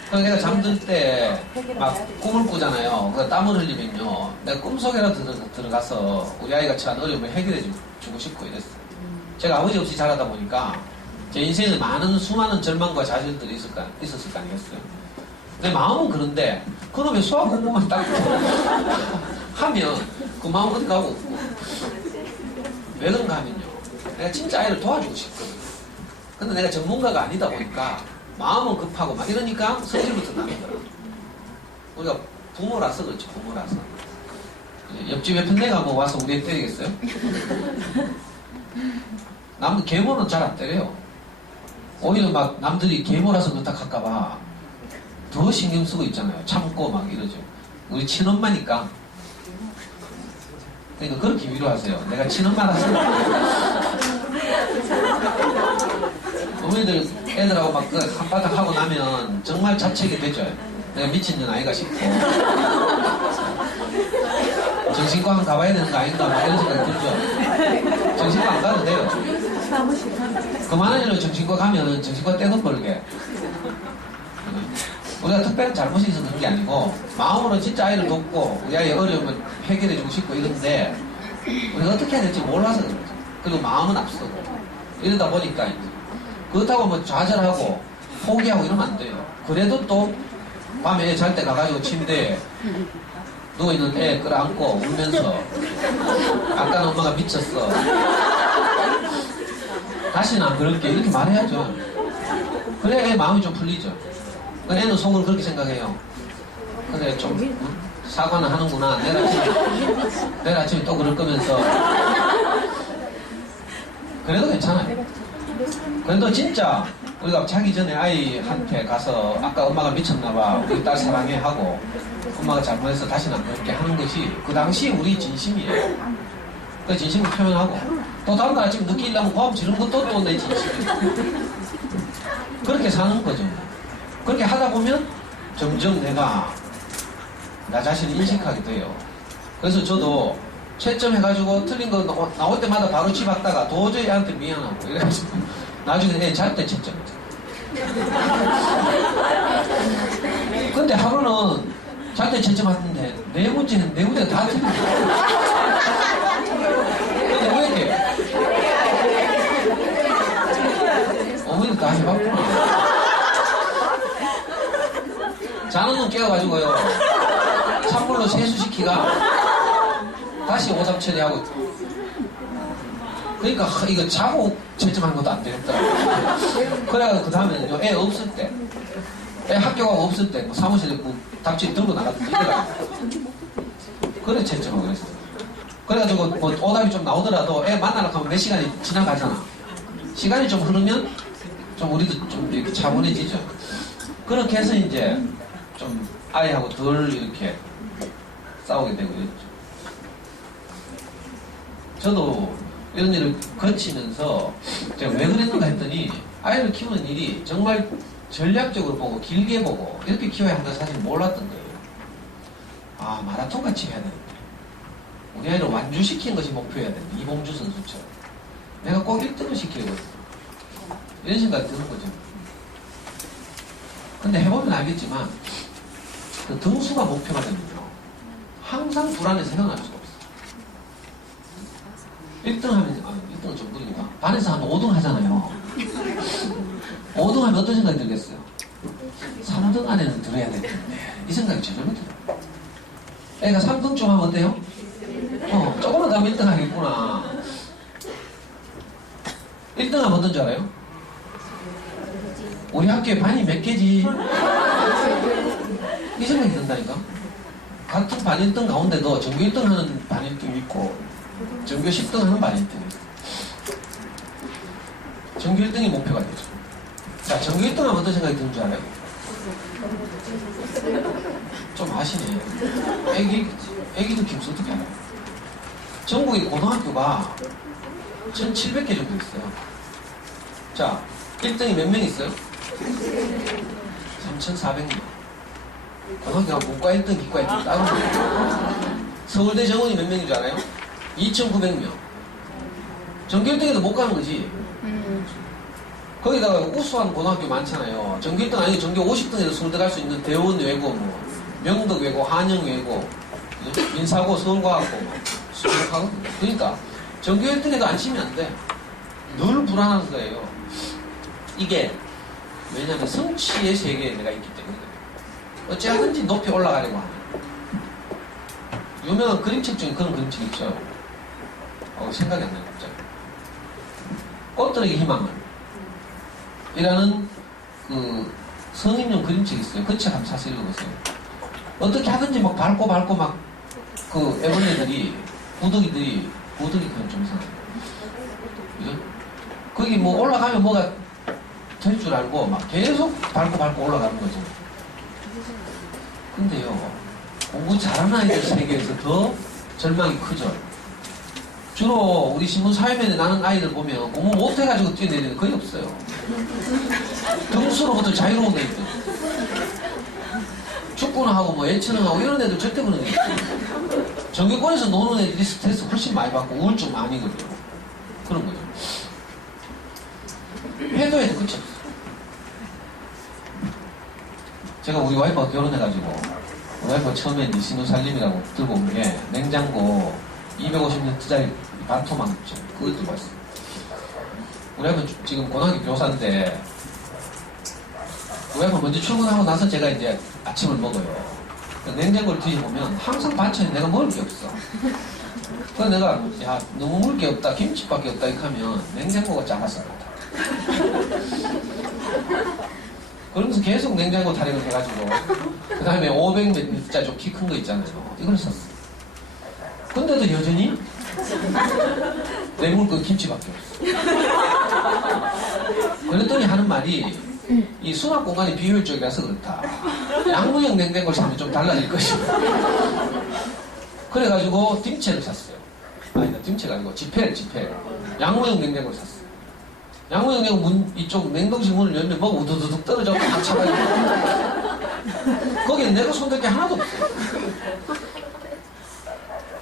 그래서 내가 잠들 때 막 꿈을 꾸잖아요. 그 땀을 흘리면요 내가 꿈속에라도 들어가서 우리 아이가 처한 어려움을 해결해 주고 싶고 이랬어요. 제가 아버지 없이 자라다 보니까 제 인생에 많은 수많은 절망과 좌절들이 있었을 거 아니겠어요. 내 마음은 그런데 그놈의 수학 공부만 딱 하면 그 마음 어디 가고 없고. 왜 그런가 하면요 내가 진짜 아이를 도와주고 싶거든. 근데 내가 전문가가 아니다 보니까 마음은 급하고 막 이러니까 성질부터 나는 거야. 우리가 부모라서 그렇지. 부모라서 옆집 옆에 내가 뭐 와서 우리 애 때리겠어요? 남들 계모는 잘 안 때려요. 오히려 막 남들이 계모라서 그렇다 할까봐 더 신경 쓰고 있잖아요. 참고 막 이러죠. 우리 친엄마니까. 그러니까 그렇게 위로하세요. 내가 친엄마라서. 어머니들 애들하고 막 한바탕 하고 나면 정말 자책이 되죠. 내가 미친년 아이가 싶고 정신과 한 가봐야 되는 거 아닌가 막 이런 생각이 들죠. 정신과 안 가도 돼요. 그만한 일로 정신과 가면 정신과 떼돈 벌게. 우리가 특별한 잘못이 있어서 그런 게 아니고 마음으로 진짜 아이를 돕고 우리 아이의 어려움을 해결해주고 싶고 이런데 우리가 어떻게 해야 될지 몰라서 그렇죠. 그리고 마음은 앞서고 이러다 보니까 이제 그렇다고 뭐 좌절하고 포기하고 이러면 안 돼요. 그래도 또 밤에 잘 때 가가지고 침대에 누워있는 애 끌어안고 울면서 아까는 엄마가 미쳤어. 다시는 안 그럴게. 이렇게 말해야죠. 그래야 애 마음이 좀 풀리죠. 애는 속으로 그렇게 생각해요. 그래 좀 사과는 하는구나. 내일 아침에 또 그럴 거면서. 그래도 괜찮아요. 그래도 진짜 우리가 자기 전에 아이한테 가서 아까 엄마가 미쳤나봐 우리 딸 사랑해 하고 엄마가 잘못해서 다시는 안 그렇게 하는 것이 그 당시 우리 진심이에요. 그 진심을 표현하고 또 다음날 아침 늦게 일하면 고함 지르는 것도 또 내 진심이에요. 그렇게 사는 거죠. 그렇게 하다 보면 점점 내가 나 자신을 인식하게 돼요. 그래서 저도 채점 해가지고 틀린 거 나올 때마다 바로 집었다가 도저히 애한테 미안하고 이래가지고 나중에 애 잘때 채점했어. 근데 하루는 잘 때 채점했는데 네 문제는 네 문제가 다 틀린 거야. 근데 왜 이렇게 어머니도 다 해봤구나. 자는 놈 깨워가지고요 찬물로 세수시키가 다시 오삼 처리하고. 그러니까 이거 자고 채점하는 것도 안 되겠더라고요. 그래가지고 그 다음에는 애 없을 때, 애 학교 가고 없을 때 뭐 사무실에 뭐 답지 들고 나가든지 이래가지고 그래 채점하고 그랬어요. 그래가지고 뭐 오답이 좀 나오더라도 애 만나러 가면 몇 시간이 지나가잖아. 시간이 좀 흐르면 좀 우리도 좀 이렇게 차분해지죠. 그렇게 해서 이제 좀 아이하고 덜 이렇게 싸우게 되고 이랬죠. 저도 이런 일을 거치면서 제가 왜 그랬는가 했더니 아이를 키우는 일이 정말 전략적으로 보고 길게 보고 이렇게 키워야 한다 사실 몰랐던 거예요. 아, 마라톤 같이 해야 되는데 우리 아이를 완주시키는 것이 목표여야 되는데 이봉주 선수처럼 내가 꼭 1등을 시키거든 이런 생각이 드는 거죠. 근데 해보면 알겠지만 그 등수가 목표가 되면요 항상 불안해서 헤어날 수가 없어요. 1등 하면 1등은 좀 무리니까 반에서 한 5등 하잖아요. 5등 하면 어떤 생각이 들겠어요? 3등 안에는 들어야 되는데 이 생각이 전혀 못 들어요. 애가 3등쯤 하면 어때요? 조금만 더 하면 1등 하겠구나. 1등 하면 어떤 줄 알아요? 우리 학교에 반이 몇 개지? 이 생각이 든다니까. 같은 반 1등 가운데도 전교 1등 하는 반 1등이 있고 전교 10등 하는 반 1등이 있고 전교 1등이 목표가 되죠. 자, 전교 1등 하면 어떤 생각이 드는 줄 알아요? 좀 아시네. 애기들 키우면서 어떻게 알아요? 전국의 고등학교가 1,700개 정도 있어요. 자, 1등이 몇 명 있어요? 3,400명. 고등학교가 문과 1등, 기과 1등 따로 있어요. 서울대 정원이 몇 명인 줄 알아요? 2,900명. 전교 1등에도 못 가는 거지. 거기다가 우수한 고등학교 많잖아요. 전교 1등 아니고 전교 50등에도 서울대 갈 수 있는 대원 외고, 뭐, 명덕 외고, 한영 외고, 민사고, 서울과학고, 수학하고. 그러니까 전교 1등에도 안심이 안 돼. 늘 불안한 거예요. 이게 왜냐하면 성취의 세계에 내가 있기 때문에 어찌하든지 높이 올라가려고 하는 유명한 그림책 중에 그런 그림책 있죠. 생각이 안 나요 갑자기. 꽃들에게 희망을 이라는 그 성인용 그림책이 있어요. 그 책 한번 사서 읽어보세요. 어떻게 하든지 막 밟고 막 그 애벌레들이 부득이들이 그냥 좀 이상해요. 그죠? 거기 뭐 올라가면 뭐가 될 줄 알고 막 계속 밟고 올라가는 거죠. 근데요, 공부 잘하는 아이들 세계에서 더 절망이 크죠. 주로 우리 신문 사회면에 나는 아이들 보면 공부 못해가지고 뛰어내리는 애 거의 없어요. 등수로부터 자유로운 애들. 축구는 하고 뭐 예체능 하고 이런 애들 절대 그런 애 없어요. 전교권에서 노는 애들이 스트레스 훨씬 많이 받고 우울증 많이 걸려요. 그런 거죠. 해도 끝이 없어요. 제가 우리 와이프가 결혼해가지고 우리 와이프가 처음에 신혼 살림이라고 들고 온 게 냉장고 250리터짜리 반토막 있죠. 그거 들고 왔어요. 우리 와이프는 지금 고등학교 교사인데 우리 와이프는 먼저 출근하고 나서 제가 이제 아침을 먹어요. 냉장고를 뒤져보면 항상 반찬이 내가 먹을 게 없어. 그래서 내가 야 너무 먹을 게 없다 김치밖에 없다 이렇게 하면 냉장고가 작아서 그러면서 계속 냉장고 타령을 해가지고 그 다음에 500ml짜리 좀 키 큰 거 있잖아요. 이걸 샀어. 근데도 여전히 내 먹을 거 김치밖에 없어. 그랬더니 하는 말이 이 수납 공간이 비효율적이라서 그렇다. 양문형 냉장고를 사면 좀 달라질 것이다. 그래가지고 딩체를 샀어요. 아니다, 딩체가 아니고 지폐를. 양문형 냉장고를 샀어요. 양문형 냉장고 문, 이쪽 냉동실 문을 열면 뭐가 우두두둑 떨어져 막 차가지고 거기에 내가 손댈 게 하나도 없어요.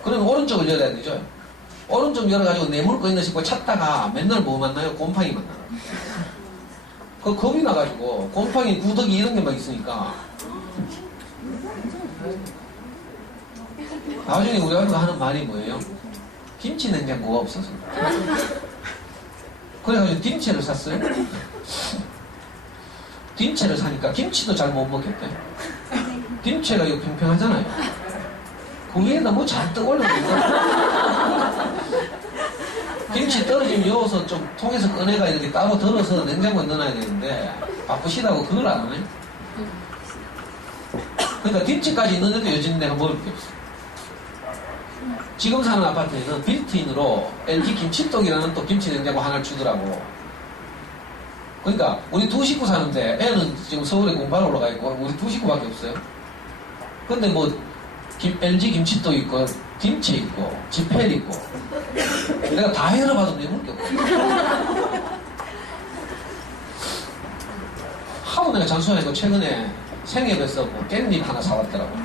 그러면 오른쪽을 열어야 되죠. 오른쪽 열어가지고 내물 거 있나 싶고 찾다가 맨날 뭐 만나요? 곰팡이 만나요. 그 겁이 나가지고 곰팡이, 구더기 이런 게 막 있으니까 나중에 우리 아이가 하는 말이 뭐예요? 김치 냉장고가 없어서. 그래가지고 김치를 샀어요. 김치를 사니까 김치도 잘 못 먹겠대. 김치가 이거 평평하잖아요. 그 위에다 뭐 잔뜩 올려놓는 김치 떨어지면 여워서 좀 통에서 꺼내가 이렇게 따로 덜어서 냉장고에 넣어놔야 되는데 바쁘시다고 그걸 안 하네. 그러니까 김치까지 있는데도 요즘 내가 먹을 게 없어. 지금 사는 아파트에는 빌트인으로 LG 김치떡이라는 또 김치 냉장고 하나를 주더라고. 그러니까 우리 두 식구 사는데 애는 지금 서울에 공부하러 올라가 있고 우리 두 식구밖에 없어요. 근데 뭐 LG 김치떡 있고 김치 있고 지펠 있고 내가 다 열어봐도 내물 게 없어. 하도 내가 장수하니까 최근에 생협에서 뭐 깻잎 하나 사왔더라고.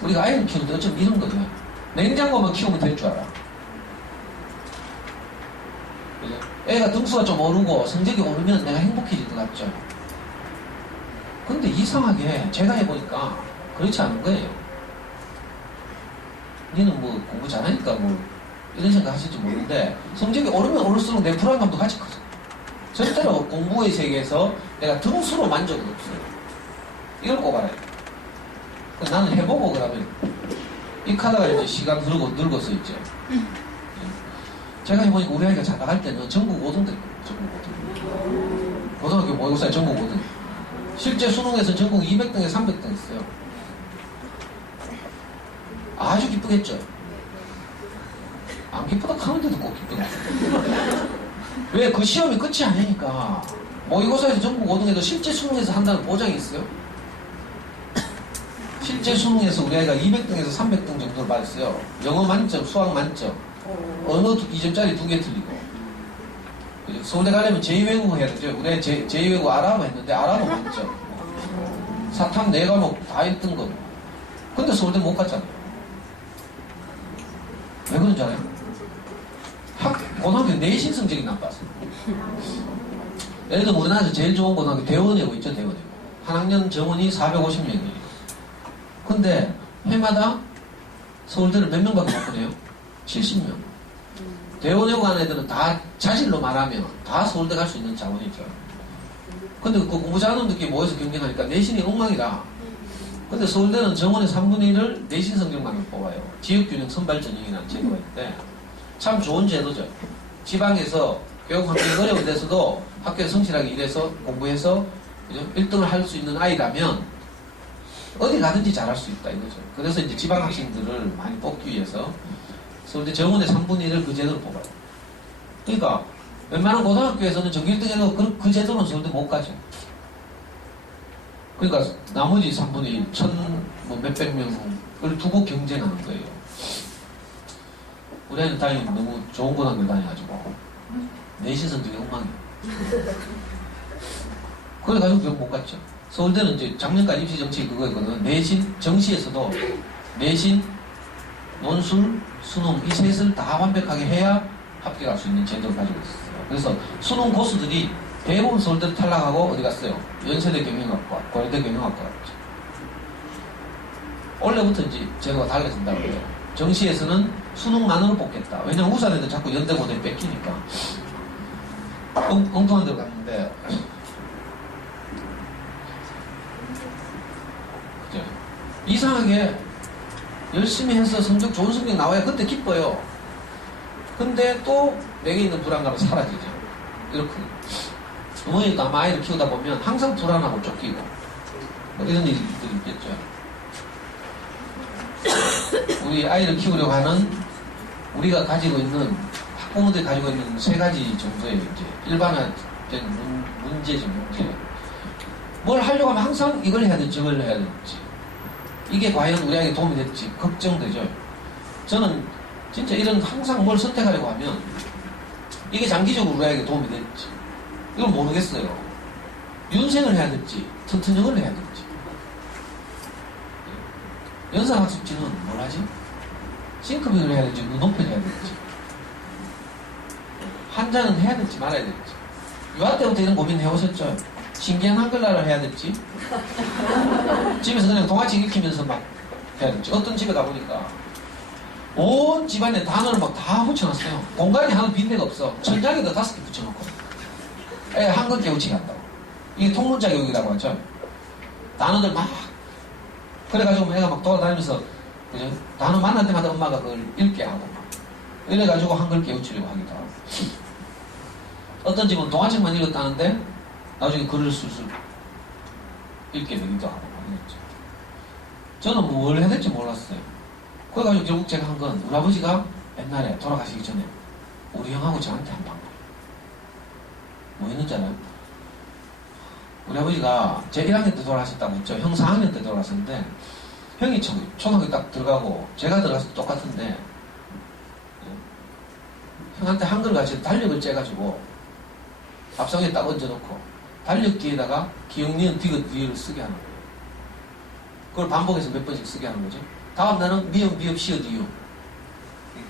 우리가 아이를 키우는데 어쩜 이런 거죠. 냉장고만 키우면 될 줄 알아. 그죠? 애가 등수가 좀 오르고 성적이 오르면 내가 행복해질 것 같죠. 근데 이상하게 제가 해보니까 그렇지 않은 거예요. 니는 뭐 공부 잘하니까 뭐 이런 생각 하실지 모르는데 성적이 오르면 오를수록 내 불안감도 같이 커져. 절대로 공부의 세계에서 내가 등수로 만족은 없어요. 이걸 꼭 알아요. 나는 해보고 그러면 익하다가 이제 시간 늙어서 있죠. 제가 해보니까 우리 아이가 잘 나갈 때는 전국 5등 됐거든요. 전국 5등. 고등학교 모의고사에 전국 5등. 실제 수능에서 전국 200등에 300등 했어요. 아주 기쁘겠죠. 안 기쁘다 하는데도 꼭 기쁘다. 왜? 그 시험이 끝이 아니니까. 모의고사에서 전국 5등에도 실제 수능에서 한다는 보장이 있어요. 실제 수능에서 우리 아이가 200등에서 300등 정도를 받았어요. 영어 만점, 수학 만점, 언어 2점짜리 2개 틀리고. 그죠? 서울대 가려면 제2외국어 해야 되죠. 우리 아이 제2외국어 아랍어 했는데 아랍어 만점. 사탐 4과목 다 1등 거고. 근데 서울대 못 갔잖아요. 왜 그런 줄 알아요? 고등학교 내신 성적이 나빴어요. 예를 들면 우리나라에서 제일 좋은 고등학교 대원외고 있죠, 대원외고. 한 학년 정원이 450명이에요. 근데 해마다 서울대를 몇 명밖에 못 보내요? 70명. 대원외고 간 애들은 다 자질로 말하면 다 서울대 갈 수 있는 자원이죠. 근데 그 공부 잘하는 놈들끼리 모여서 경쟁하니까 내신이 엉망이다. 근데 서울대는 정원의 3분의 1을 내신 성적만을 뽑아요. 지역균형 선발 전형이라는 제도가 있는데 참 좋은 제도죠. 지방에서 교육 환경이 어려운 데서도 학교에 성실하게 일해서 공부해서 1등을 할 수 있는 아이라면 어디 가든지 잘할 수 있다 이거죠. 그래서 이제 지방 학생들을 많이 뽑기 위해서 서울대 정원의 3분의 1을 그 제도로 뽑아요. 그러니까 웬만한 고등학교에서는 전교 1등해도 그 제도는 서울대 못 가죠. 그러니까 나머지 3분의 1, 뭐 몇백 명을 두고 경쟁하는 거예요. 우리 아이는 다행히 너무 좋은 고등학교 다녀가지고 내신 성적이 엉망이에요. 그래가지고 결국 못 갔죠. 서울대는 이제 작년까지 입시 정책이 그거였거든. 내신, 정시에서도 내신, 논술, 수능 이 셋을 다 완벽하게 해야 합격할 수 있는 제도를 가지고 있었어요. 그래서 수능 고수들이 대부분 서울대를 탈락하고 어디 갔어요? 연세대 경영학과, 고려대 경영학과 갔죠. 원래부터 이제 제도가 달라진다고 해요. 정시에서는 수능만으로 뽑겠다. 왜냐면 우산 애들 자꾸 연대 고대 뺏기니까. 엉뚱한 데로 갔는데 그죠? 이상하게 열심히 해서 성적 좋은 성적 나와야 그때 기뻐요. 근데 또 내게 있는 불안감은 사라지죠. 이렇게 어머니도 아마 아이를 키우다 보면 항상 불안하고 쫓기고 뭐 이런 일들이 있겠죠. 우리 아이를 키우려고 하는 우리가 가지고 있는 학부모들이 가지고 있는 세 가지 정도의 이제 일반화된 문제죠, 문제. 뭘 하려고 하면 항상 이걸 해야 될지 저걸 해야 될지 이게 과연 우리 아이에게 도움이 될지 걱정되죠. 저는 진짜 이런 항상 뭘 선택하려고 하면 이게 장기적으로 우리 아이에게 도움이 될지 이걸 모르겠어요. 윤생을 해야 될지 튼튼형을 해야 될지 연산학습지는 뭘 하지? 싱크빅을 해야 될지 눈높이를 해야 될지 한자는 해야 될지 말아야 될지 유아 때부터 이런 고민 해오셨죠? 신기한 한글날을 해야 될지 집에서 그냥 동화책 읽히면서 막 해야 될지 어떤 집에 가보니까 온 집안에 단어를 막 다 붙여놨어요. 공간이 하나 빈 데가 없어. 천장에다 5개 붙여놓고 애 한글 깨우치게 한다고. 이게 통문자 교육이라고 하죠. 단어들 막 그래가지고 애가 막 돌아다니면서 그죠? 단어 만날 때마다 엄마가 그걸 읽게 하고 막 이래가지고 한글 깨우치려고 하기도 하고 어떤 집은 동화책만 읽었다는데 나중에 글을 술술 읽게 되기도 하고 그랬죠. 저는 뭘 해야 될지 몰랐어요. 그래가지고 결국 제가 한 건 우리 아버지가 옛날에 돌아가시기 전에 우리 형하고 저한테 한 방법 뭐 했는지 알아요? 우리 아버지가 제 1학년 때 돌아가셨다고 했죠. 형 4학년 때 돌아가셨는데 형이 초등학교 딱 들어가고 제가 들어가서 똑같은데 형한테 한글 가지고 달력을 째가지고 밥상에 딱 얹어놓고 달력 뒤에다가 기억, 니은, 디귿, 리을을 쓰게 하는 거예요. 그걸 반복해서 몇 번씩 쓰게 하는 거죠. 다음 날은 미음, 비읍, 시읒, 이유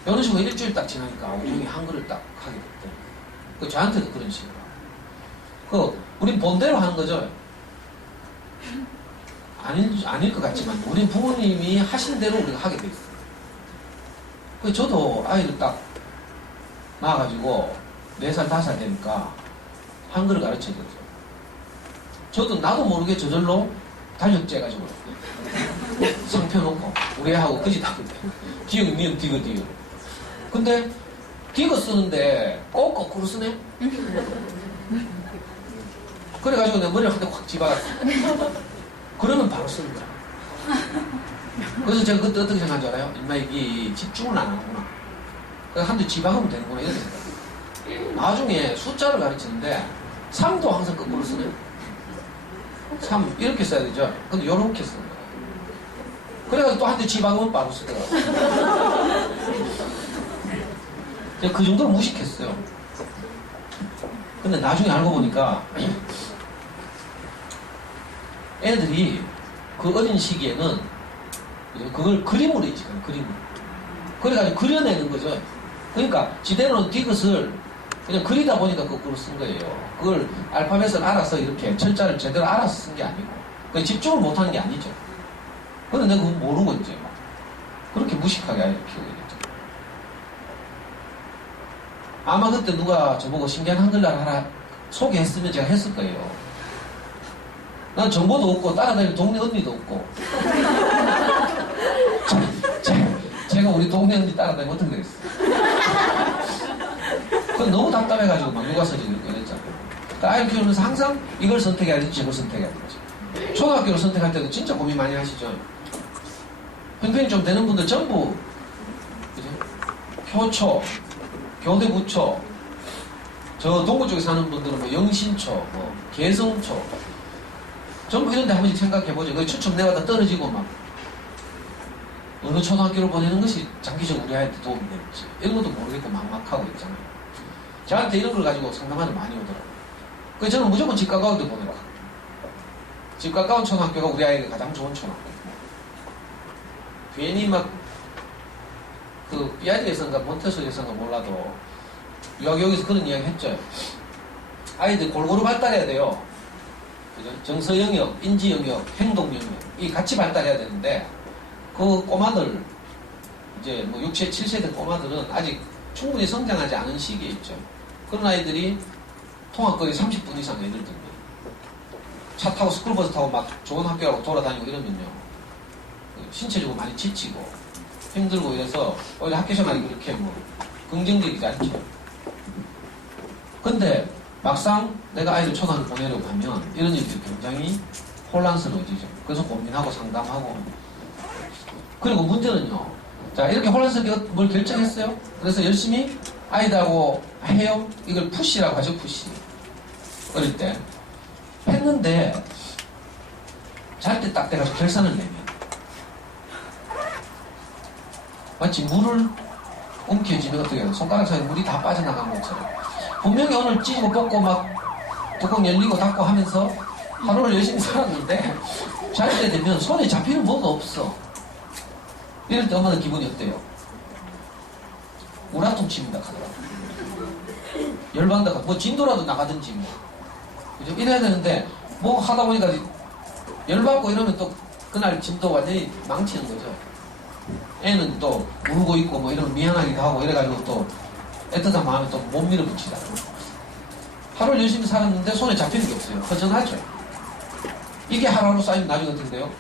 이런 식으로 일주일 딱 지나니까 우리 형이 한글을 딱 하게 됐대. 그 저한테도 그런 식으로. 우린 본대로 하는 거죠. 아닐 것 같지만 우리 부모님이 하신 대로 우리가 하게 돼 있어요. 그 저도 아이를 딱 낳아가지고 4살, 5살 되니까 한글을 가르쳐줬어요. 저도 나도 모르게 저절로 달력 째가지고 상표 놓고 우리 애하고 그지 다거든. 기억, 니은, 디귿, 디귿. 근데 디귿 쓰는데 꼭 거꾸로 쓰네? 그래가지고 내 머리를 한 대 확 집어갔어. 그러면 바로 쓰는 거야. 그래서 제가 그때 어떻게 생각한 줄 알아요? 인마 이게 집중을 안 하는구나. 그래서 한 대 집어가면 되는구나 이렇게 생각해요. 나중에 숫자를 가르치는데 3도 항상 거꾸로 쓰네. 3 이렇게 써야 되죠. 근데 요렇게 쓰는 거야. 그래가지고 또 한 대 집어가면 바로 쓰더라고. 제가 그 정도로 무식했어요. 근데 나중에 알고 보니까 애들이 그 어린 시기에는 그걸 그림으로 인식하는 그림으로. 그래가지고 그려내는 거죠. 그러니까 지대로는 디귿을 그냥 그리다 보니까 거꾸로 쓴 거예요. 그걸 알파벳을 알아서 이렇게 철자를 제대로 알아서 쓴 게 아니고 그냥 집중을 못하는 게 아니죠. 근데 내가 그거 모르고 이제 막 그렇게 무식하게 아이를 키우게 됐죠. 아마 그때 누가 저보고 신기한 한글날 하라 소개했으면 제가 했을 거예요. 난 정보도 없고 따라다니는 동네 언니도 없고 제가 우리 동네 언니 따라다니면 어떻게 되겠어요? 그건 너무 답답해가지고 막 누가 써지 이렇게 그랬잖아요. 그러니까 아이를 키우면서 항상 이걸 선택해야 되지 저걸 선택해야 되지. 초등학교를 선택할 때도 진짜 고민 많이 하시죠. 형편이 좀 되는 분들 전부 그죠? 효초, 교대부초, 저 동부 쪽에 사는 분들은 뭐 영신초, 뭐 개성초 전부 이런 데 한 번씩 생각해보죠. 그 추첨 내마다 떨어지고 막 어느 초등학교로 보내는 것이 장기적으로 우리 아이한테 도움이 될지 이런 것도 모르겠고 막막하고 있잖아요. 저한테 이런 걸 가지고 상담하는 많이 오더라고요. 그래서 저는 무조건 집 가까운 데 보내라고. 집 가까운 초등학교가 우리 아이가 가장 좋은 초등학교. 괜히 막 그 삐아지에선가 몬테소리에선가 몰라도 여기서 그런 이야기 했죠. 아이들 골고루 발달해야 돼요. 그죠? 정서 영역, 인지 영역, 행동 영역 이 같이 발달해야 되는데 그 꼬마들 이제 뭐 6세, 7세 된 꼬마들은 아직 충분히 성장하지 않은 시기에 있죠. 그런 아이들이 통학거리 30분 이상 애들던데 차 타고 스쿨버스 타고 막 좋은 학교하고 돌아다니고 이러면요 신체적으로 많이 지치고 힘들고 이래서 오히려 학교 생활이 그렇게 뭐 긍정적이지 않죠. 근데 막상 내가 아이를 초등학교 보내려고 하면 이런 일들이 굉장히 혼란스러워지죠. 그래서 고민하고 상담하고 그리고 문제는요. 자 이렇게 혼란스럽게 뭘 결정했어요. 그래서 열심히 아이들하고 해요. 이걸 푸시라고 하죠. 푸시. 어릴 때 했는데 잘 때 딱 돼가지고 결산을 내면 마치 물을 움켜쥐면 어떻게 해요? 손가락 사이에 물이 다 빠져나간 것처럼 분명히 오늘 찌고 볶고 막 뚜껑 열리고 닫고 하면서 하루를 열심히 살았는데 잘 때 되면 손에 잡히는 뭐가 없어. 이럴 때 엄마는 기분이 어때요? 우라통 칩니다 하더라고. 열받는다. 뭐 진도라도 나가든지 뭐. 그죠? 이래야 되는데 뭐 하다 보니까 열받고 이러면 또 그날 진도 완전히 망치는 거죠. 애는 또 울고 있고 뭐 이러면 미안하기도 하고 이래가지고 또 애틋한 마음에 또 못 밀어붙이다. 하루를 열심히 살았는데 손에 잡히는 게 없어요. 허전하죠. 이게 하루하루 쌓이면 나중에 어떻게 돼요?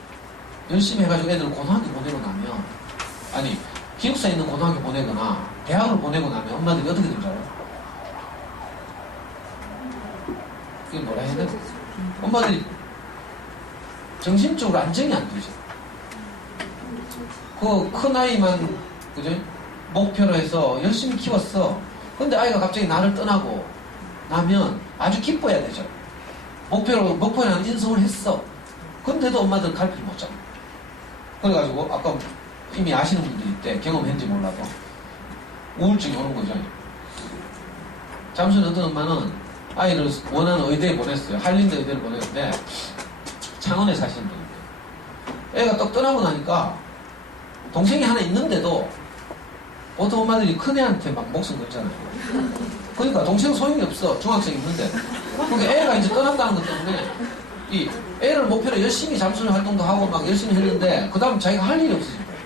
열심히 해가지고 애들을 고등학교 보내고 나면, 아니 기숙사에 있는 고등학교 보내거나 대학을 보내고 나면 엄마들이 어떻게 되는 줄 알아요? 그게 뭐라 해야 되나? 엄마들이 정신적으로 안정이 안 되죠. 그 큰 아이만 그죠? 목표로 해서 열심히 키웠어. 근데 아이가 갑자기 나를 떠나고 나면 아주 기뻐야 되죠. 목표에 난 인성을 했어. 근데도 엄마들 갈피를 못 잡아. 그래가지고 아까 이미 아시는 분들이 있대. 경험했는지 몰라도 우울증이 오는 거죠. 잠시 어떤 엄마는 아이를 원하는 의대에 보냈어요. 한림대 의대를 보냈는데 창원에 사시는 분인데 애가 딱 떠나고 나니까 동생이 하나 있는데도 보통 엄마들이 큰애한테 막 목숨 걸잖아요. 그러니까 동생 소용이 없어. 중학생 있는데. 그러니까 애가 이제 떠난다는 것 때문에 이 애를 목표로 열심히 잠수를 활동도 하고 막 열심히 했는데 그 다음 자기가 할 일이 없어진 거예요.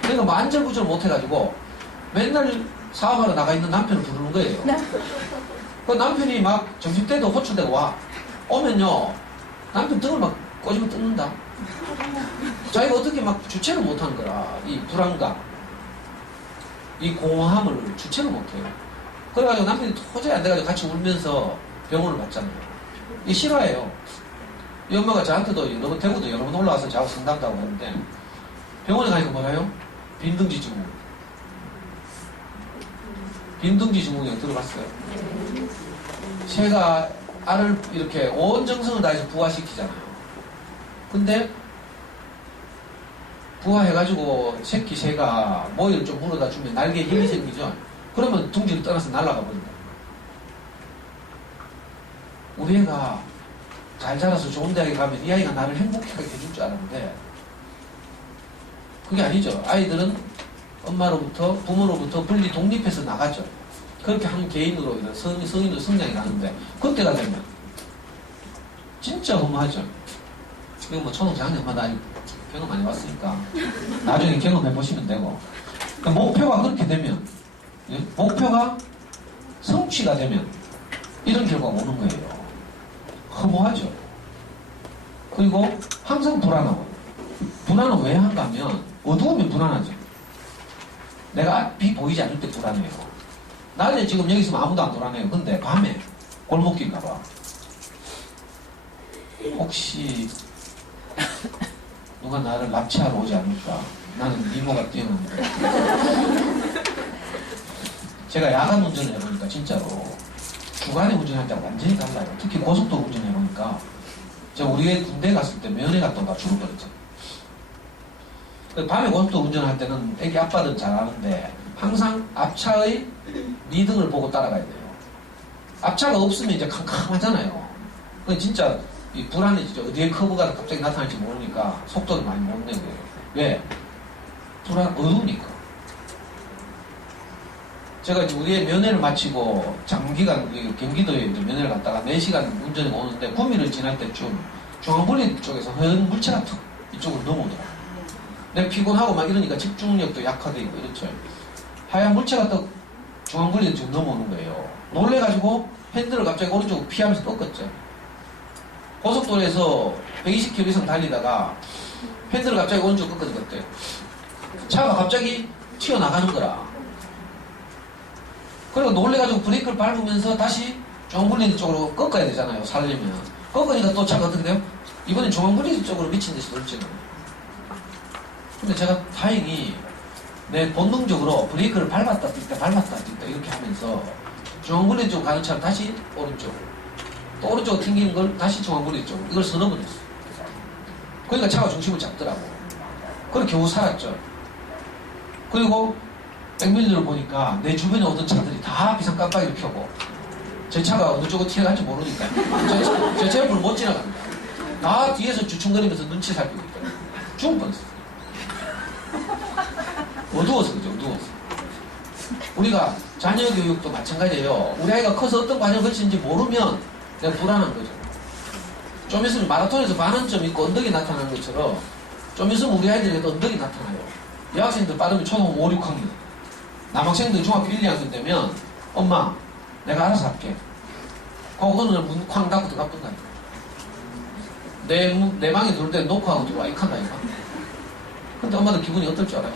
그러니까 뭐 안절부절 못해가지고 맨날 사업하러 나가 있는 남편을 부르는 거예요. 그 남편이 막 점심때도 호출되고 와. 오면요 남편 등을 막 꼬집어 뜯는다. 자기가 어떻게 막 주체를 못하는 거라. 이 불안감, 이 공허함을 주체를 못해요. 그래가지고 남편이 도저히 안 돼가지고 같이 울면서 병원을 갔잖아요. 이 실화예요. 이 엄마가 저한테도 여러 대구도 여러 번 올라와서 저하고 상담도 하고 했는데 병원에 가니까 뭐라요? 빈둥지 증후군. 빈둥지 증후군이 들어봤어요? 새가 알을 이렇게 온 정성을 다해서 부화시키잖아요. 근데 부화해가지고 새끼 새가 모이를 좀 물어다 주면 날개에 힘이 생기죠. 그러면 둥지를 떠나서 날아가 버린다. 우리 애가 잘 자라서 좋은 대학에 가면 이 아이가 나를 행복하게 해줄 줄 알았는데 그게 아니죠. 아이들은 엄마로부터 부모로부터 분리 독립해서 나가죠. 그렇게 한 개인으로 성인으로 성장이 나는데 그때가 되면 진짜 허무하죠. 이거 뭐 초등학생마다 경험 많이 왔으니까 나중에 경험해 보시면 되고 그러니까 목표가 그렇게 되면 목표가 성취가 되면 이런 결과가 오는 거예요. 허무하죠. 그리고 항상 불안하고 불안은 왜 한가 하면 어두우면 불안하죠. 내가 앞이 보이지 않을 때 불안해요. 낮에 지금 여기 있으면 아무도 안 불안해요. 근데 밤에 골목길 가봐. 혹시 누가 나를 납치하러 오지 않을까? 나는 미모가 뛰어난데. 제가 야간 운전을 해보니까 진짜로 주간에 운전할 때랑 완전히 달라요. 특히 고속도로 운전해보니까 제가 우리 애 군대 갔을 때 면회 갔다가 죽어버렸죠. 밤에 고속도로 운전할 때는 애기 아빠들은 잘 아는데 항상 앞차의 미등을 보고 따라가야 돼요. 앞차가 없으면 이제 캄캄하잖아요. 그건 진짜 이 불안해지죠. 어디에 커브가 갑자기 나타날지 모르니까 속도를 많이 못 내고요. 왜? 어두우니까. 제가 이제 우리의 면회를 마치고 장기간 경기도에 이제 면회를 갔다가 4시간 운전이 오는데 구미를 지날 때쯤 중앙분리 쪽에서 허연 물체가 툭 이쪽으로 넘어오더라고요. 내가 피곤하고 막 이러니까 집중력도 약화되고 이렇죠. 하얀 물체가 또 중앙분리에 지금 넘어오는 거예요. 놀래가지고 핸들을 갑자기 오른쪽으로 피하면서 꺾었죠. 고속도로에서 120km 이상 달리다가 핸들을 갑자기 오른쪽으로 꺾어졌대요. 차가 갑자기 튀어나가는 거라. 그리고 놀래가지고 브레이크를 밟으면서 다시 중앙분리 쪽으로 꺾어야 되잖아요. 살려면. 꺾으니까 또 차가 어떻게 돼요? 이번엔 중앙분리 쪽으로 미친 듯이 돌지는. 근데 제가 다행히 내 본능적으로 브레이크를 밟았다 뛸다 밟았다 뛸다 이렇게 하면서 중앙분리 쪽 가는 차를 다시 오른쪽 또 오른쪽으로 튕기는 걸 다시 중앙분리 쪽 이걸 서너 번 했어요. 그러니까 차가 중심을 잡더라고. 그걸 겨우 살았죠. 그리고 백밀러를 보니까 내 주변에 오던 차들이 다 비상 깜빡이를 켜고 제 차가 어느 쪽으로 튀어갈지 모르니까 제 옆을 못 지나갑니다. 다 뒤에서 주춤거리면서 눈치 살피고 있더라고요. 죽을 뻔했어요. 어두워서 그죠, 어두워서. 우리가 자녀 교육도 마찬가지예요. 우리 아이가 커서 어떤 과정을 거치는지 모르면 내가 불안한 거죠. 좀 있으면 마라톤에서 반환점 있고 언덕이 나타나는 것처럼 좀 있으면 우리 아이들에게도 언덕이 나타나요. 여학생들 빠르면 초등 5, 6학년. 남학생들 중학교 1, 2학년 되면 엄마 내가 알아서 할게. 그거 어느 날 문 쾅 닫고 들어갔던가. 내 방에 들어올 때 노크하고 들어와. 이 칸다니까. 근데 엄마들 기분이 어떨 줄 알아요?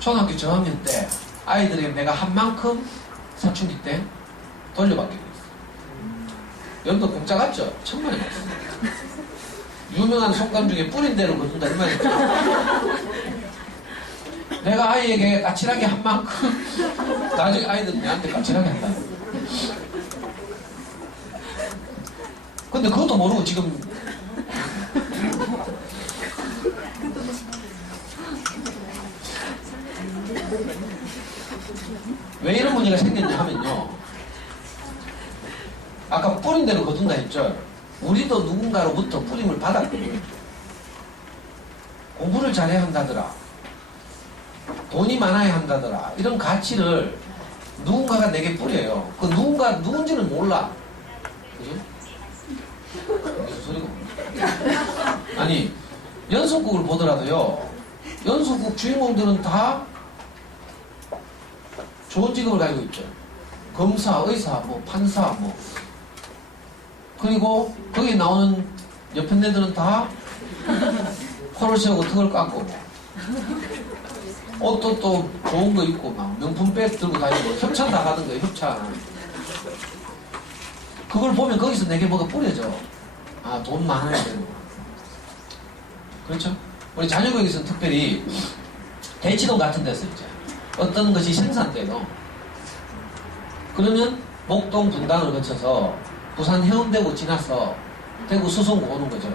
초등학교 저학년 때 아이들에게 내가 한 만큼 사춘기 때 돌려받게 돼 있어요. 여러분도 공짜 같죠? 천만에 맞습니다. 유명한 속담 중에 뿌린 대로 거둔다 이 말이죠. 내가 아이에게 까칠하게 한 만큼 나중에 아이들은 내한테 까칠하게 한다. 근데 그것도 모르고 지금 왜 이런 문제가 생겼냐 하면요, 아까 뿌린 대로 거둔다 했죠. 우리도 누군가로부터 뿌림을 받았거든요. 공부를 잘해야 한다더라, 돈이 많아야 한다더라, 이런 가치를 누군가가 내게 뿌려요. 그 누군가 누군지는 몰라. 그죠? 무슨 소리고? 아니, 연속극을 보더라도요, 연속극 주인공들은 다 좋은 직업을 가지고 있죠. 검사, 의사, 뭐 판사, 뭐. 그리고 거기 나오는 여편네들은 다 코를 세우고 턱을 깎고, 뭐. 옷도 또 좋은 거 입고 막 명품백 들고 다니고 협찬 다 가는 거예요. 협찬. 그걸 보면 거기서 내게 뭐가 뿌려져. 아, 돈 많아야 되는 거. 그렇죠? 우리 자녀교육에서는 특별히 대치동 같은 데서 이제 어떤 것이 생산돼요. 그러면 목동 분당을 거쳐서 부산 해운대구 지나서 대구 수성구 오는 거죠.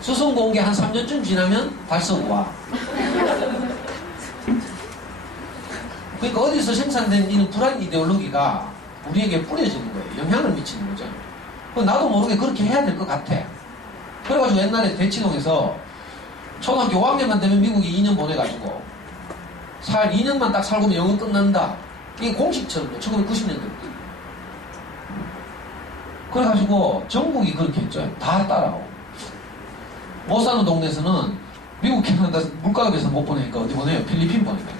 수성구 온 게 한 3년쯤 지나면 달서구 와. 그러니까 어디서 생산된 이 불안 이데올로기가 우리에게 뿌려지는 거예요. 영향을 미치는 거죠. 나도 모르게 그렇게 해야 될 것 같아. 그래가지고 옛날에 대치동에서 초등학교 5학년만 되면 미국에 2년 보내가지고 2년만 딱 살고 영어 끝난다. 이게 공식처럼 1990년대. 그래가지고 전국이 그렇게 했죠. 다 따라오고. 못 사는 동네에서는 미국, 캐나다 물가가 비싸서 못 보내니까 어디 보내요? 필리핀 보내니까.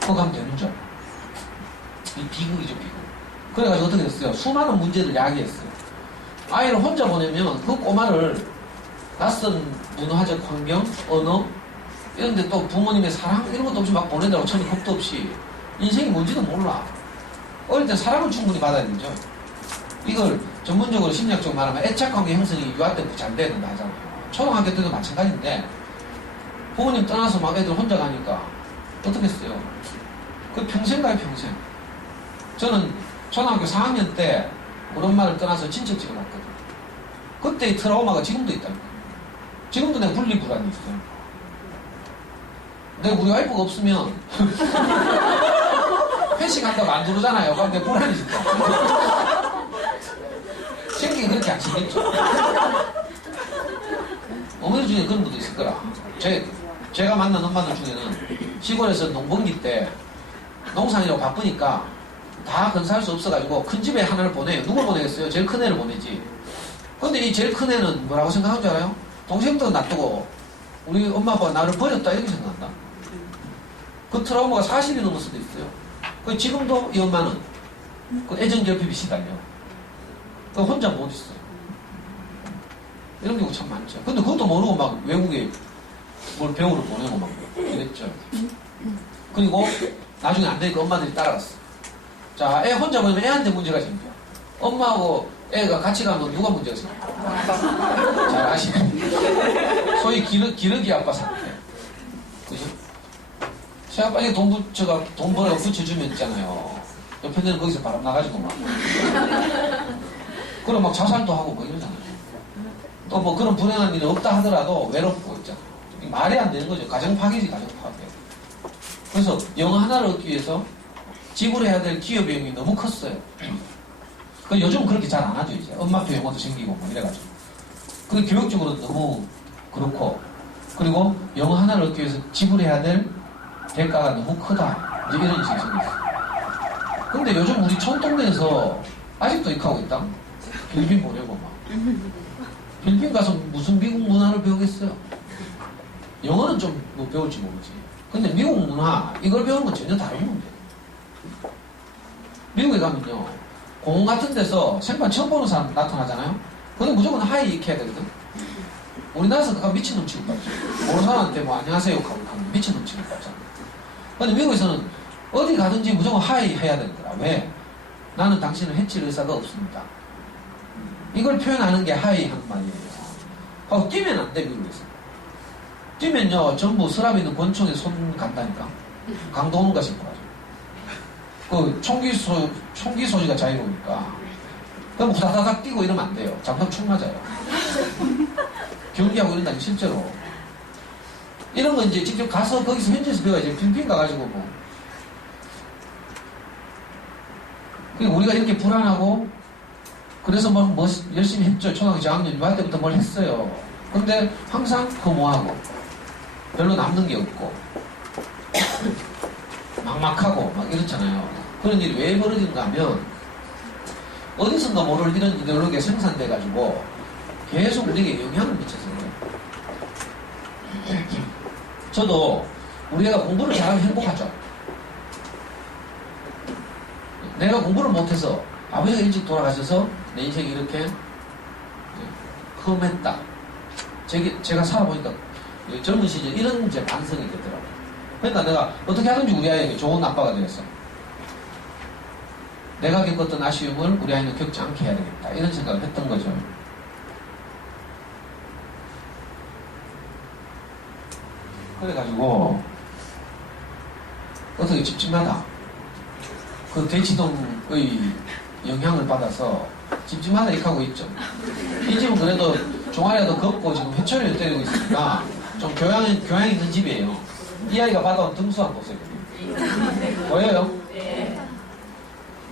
그거 가면 되는 줄. 이 비극이죠, 비극. 그래가지고 어떻게 됐어요? 수많은 문제를 야기했어요. 아이를 혼자 보내면 그 꼬마를 낯선 문화적 환경, 언어, 이런데 또 부모님의 사랑, 이런 것도 없이 막 보낸다고 처음에 겁도 없이 인생이 뭔지도 몰라. 어릴 때 사랑을 충분히 받아야 되죠. 이걸 전문적으로 심리학적으로 말하면 애착관계 형성이 유아 때부터 잘 돼야 된다 하잖아요. 초등학교 때도 마찬가지인데 부모님 떠나서 막 애들 혼자 가니까 어떻게 했어요? 그 평생 가요, 평생. 저는 초등학교 4학년 때 우리 엄마를 떠나서 친척집에 갔거든요. 그때의 트라우마가 지금도 있다니까. 지금도 내가 분리불안이 있어요. 내가 우리 와이프가 없으면 회식한다고 안 들어오잖아요. 그럼 내가 불안이 진짜. 생기가 그렇게 안 생겼죠. 어머니 중에 그런 분도 있을 거라. 제가 만난 엄마들 중에는 시골에서 농번기 때 농산이라고 바쁘니까 다 건사할 수 없어가지고 큰 집에 하나를 보내요. 누굴 보내겠어요? 제일 큰 애를 보내지. 근데 이 제일 큰 애는 뭐라고 생각하는 줄 알아요? 동생도 놔두고 우리 엄마 아빠가 나를 버렸다 이렇게 생각한다. 그 트라우마가 40이 넘을 수도 있어요. 그 지금도 이 엄마는 그 애정결핍이 시달려. 그 혼자 못 있어요. 이런 경우 참 많죠. 근데 그것도 모르고 막 외국에 뭘 배우러 보내고 막 이랬죠. 그리고 나중에 안 되니까 엄마들이 따라갔어. 자, 애 혼자 보내면 애한테 문제가 생겨. 엄마하고 애가 같이 가면 누가 문제가 생겨? 잘 아시네. 소위 기러기 아빠 상태. 그죠? 제가 빨리 돈 벌어 붙여주면 있잖아요. 옆에 데는 거기서 바람 나가지고 막. 그럼 막 자살도 하고 뭐 이러잖아요. 또 뭐 그런 불행한 일이 없다 하더라도 외롭고 있잖아요. 말이 안 되는 거죠. 가정 파괴지, 가정 파괴. 그래서 영어 하나를 얻기 위해서 지불해야 될 기업 비용이 너무 컸어요. 그 요즘 그렇게 잘 안 하죠, 이제. 엄마표 영어도 생기고 뭐 이래가지고. 그 교육적으로 너무 그렇고. 그리고 영어 하나를 얻기 위해서 지불해야 될 대가가 너무 크다. 이제 이런 인식이 생겼어요. 근데 요즘 우리 촌동네에서 아직도 이렇게 하고 있다. 필리핀 보내고 막. 필리핀 가서 무슨 미국 문화를 배우겠어요? 영어는 좀 뭐 배울지 모르지. 근데 미국 문화, 이걸 배우는 건 전혀 다른 문제예요. 미국에 가면요, 공원 같은 데서 생판 처음 보는 사람 나타나잖아요? 근데 무조건 하이 이렇게 해야 되거든? 우리나라에서 그가 미친놈 취급받죠. 모르는 사람한테 뭐 안녕하세요 하고 미친놈 취급받잖아. 근데 미국에서는 어디 가든지 무조건 하이 해야 되는 거야. 왜? 나는 당신을 해칠 의사가 없습니다. 이걸 표현하는 게 하이 하는 말이에요. 하고 뛰면 안 돼, 미국에서. 뛰면요, 전부 서랍에 있는 권총에 손 간다니까. 강도는가 싶어 가지고. 그 총기 소지가 자유로우니까. 그럼 후다다닥 뛰고 이러면 안 돼요. 잠깐 총 맞아요. 경기하고 이런다니, 실제로. 이런 거 이제 직접 가서 거기서 현지에서 배워야지. 필리핀 가가지고 뭐. 그러니까 우리가 이렇게 불안하고, 그래서 뭐 열심히 했죠. 초등학교 저학년 유학 때부터 뭘 했어요. 근데 항상 허무하고, 별로 남는 게 없고, 막막하고, 막 이렇잖아요. 그런 일이 왜 벌어지는가 하면, 어디선가 모를 이런 이데올로기가 생산돼가지고, 계속 우리에게 영향을 미쳐서 그래요. 저도, 우리 애가 공부를 잘하면 행복하죠. 내가 공부를 못해서, 아버지가 일찍 돌아가셔서, 내 인생이 이렇게, 험했다. 제가 살아보니까, 젊은 시절 이런 이제 반성이 되더라고요. 그러니까 내가 어떻게 하든지 우리 아이에게 좋은 아빠가 되었어. 내가 겪었던 아쉬움을 우리 아이는 겪지 않게 해야 되겠다. 이런 생각을 했던 거죠. 그래가지고 어떻게 집집마다 그 대치동의 영향을 받아서 집집마다 이렇게 하고 있죠. 이 집은 그래도 종아리라도 걷고 지금 회초리를 때리고 있으니까 좀 교양 있는 집이에요. 이 아이가 받아온 등수 한번 보세요. 보여요?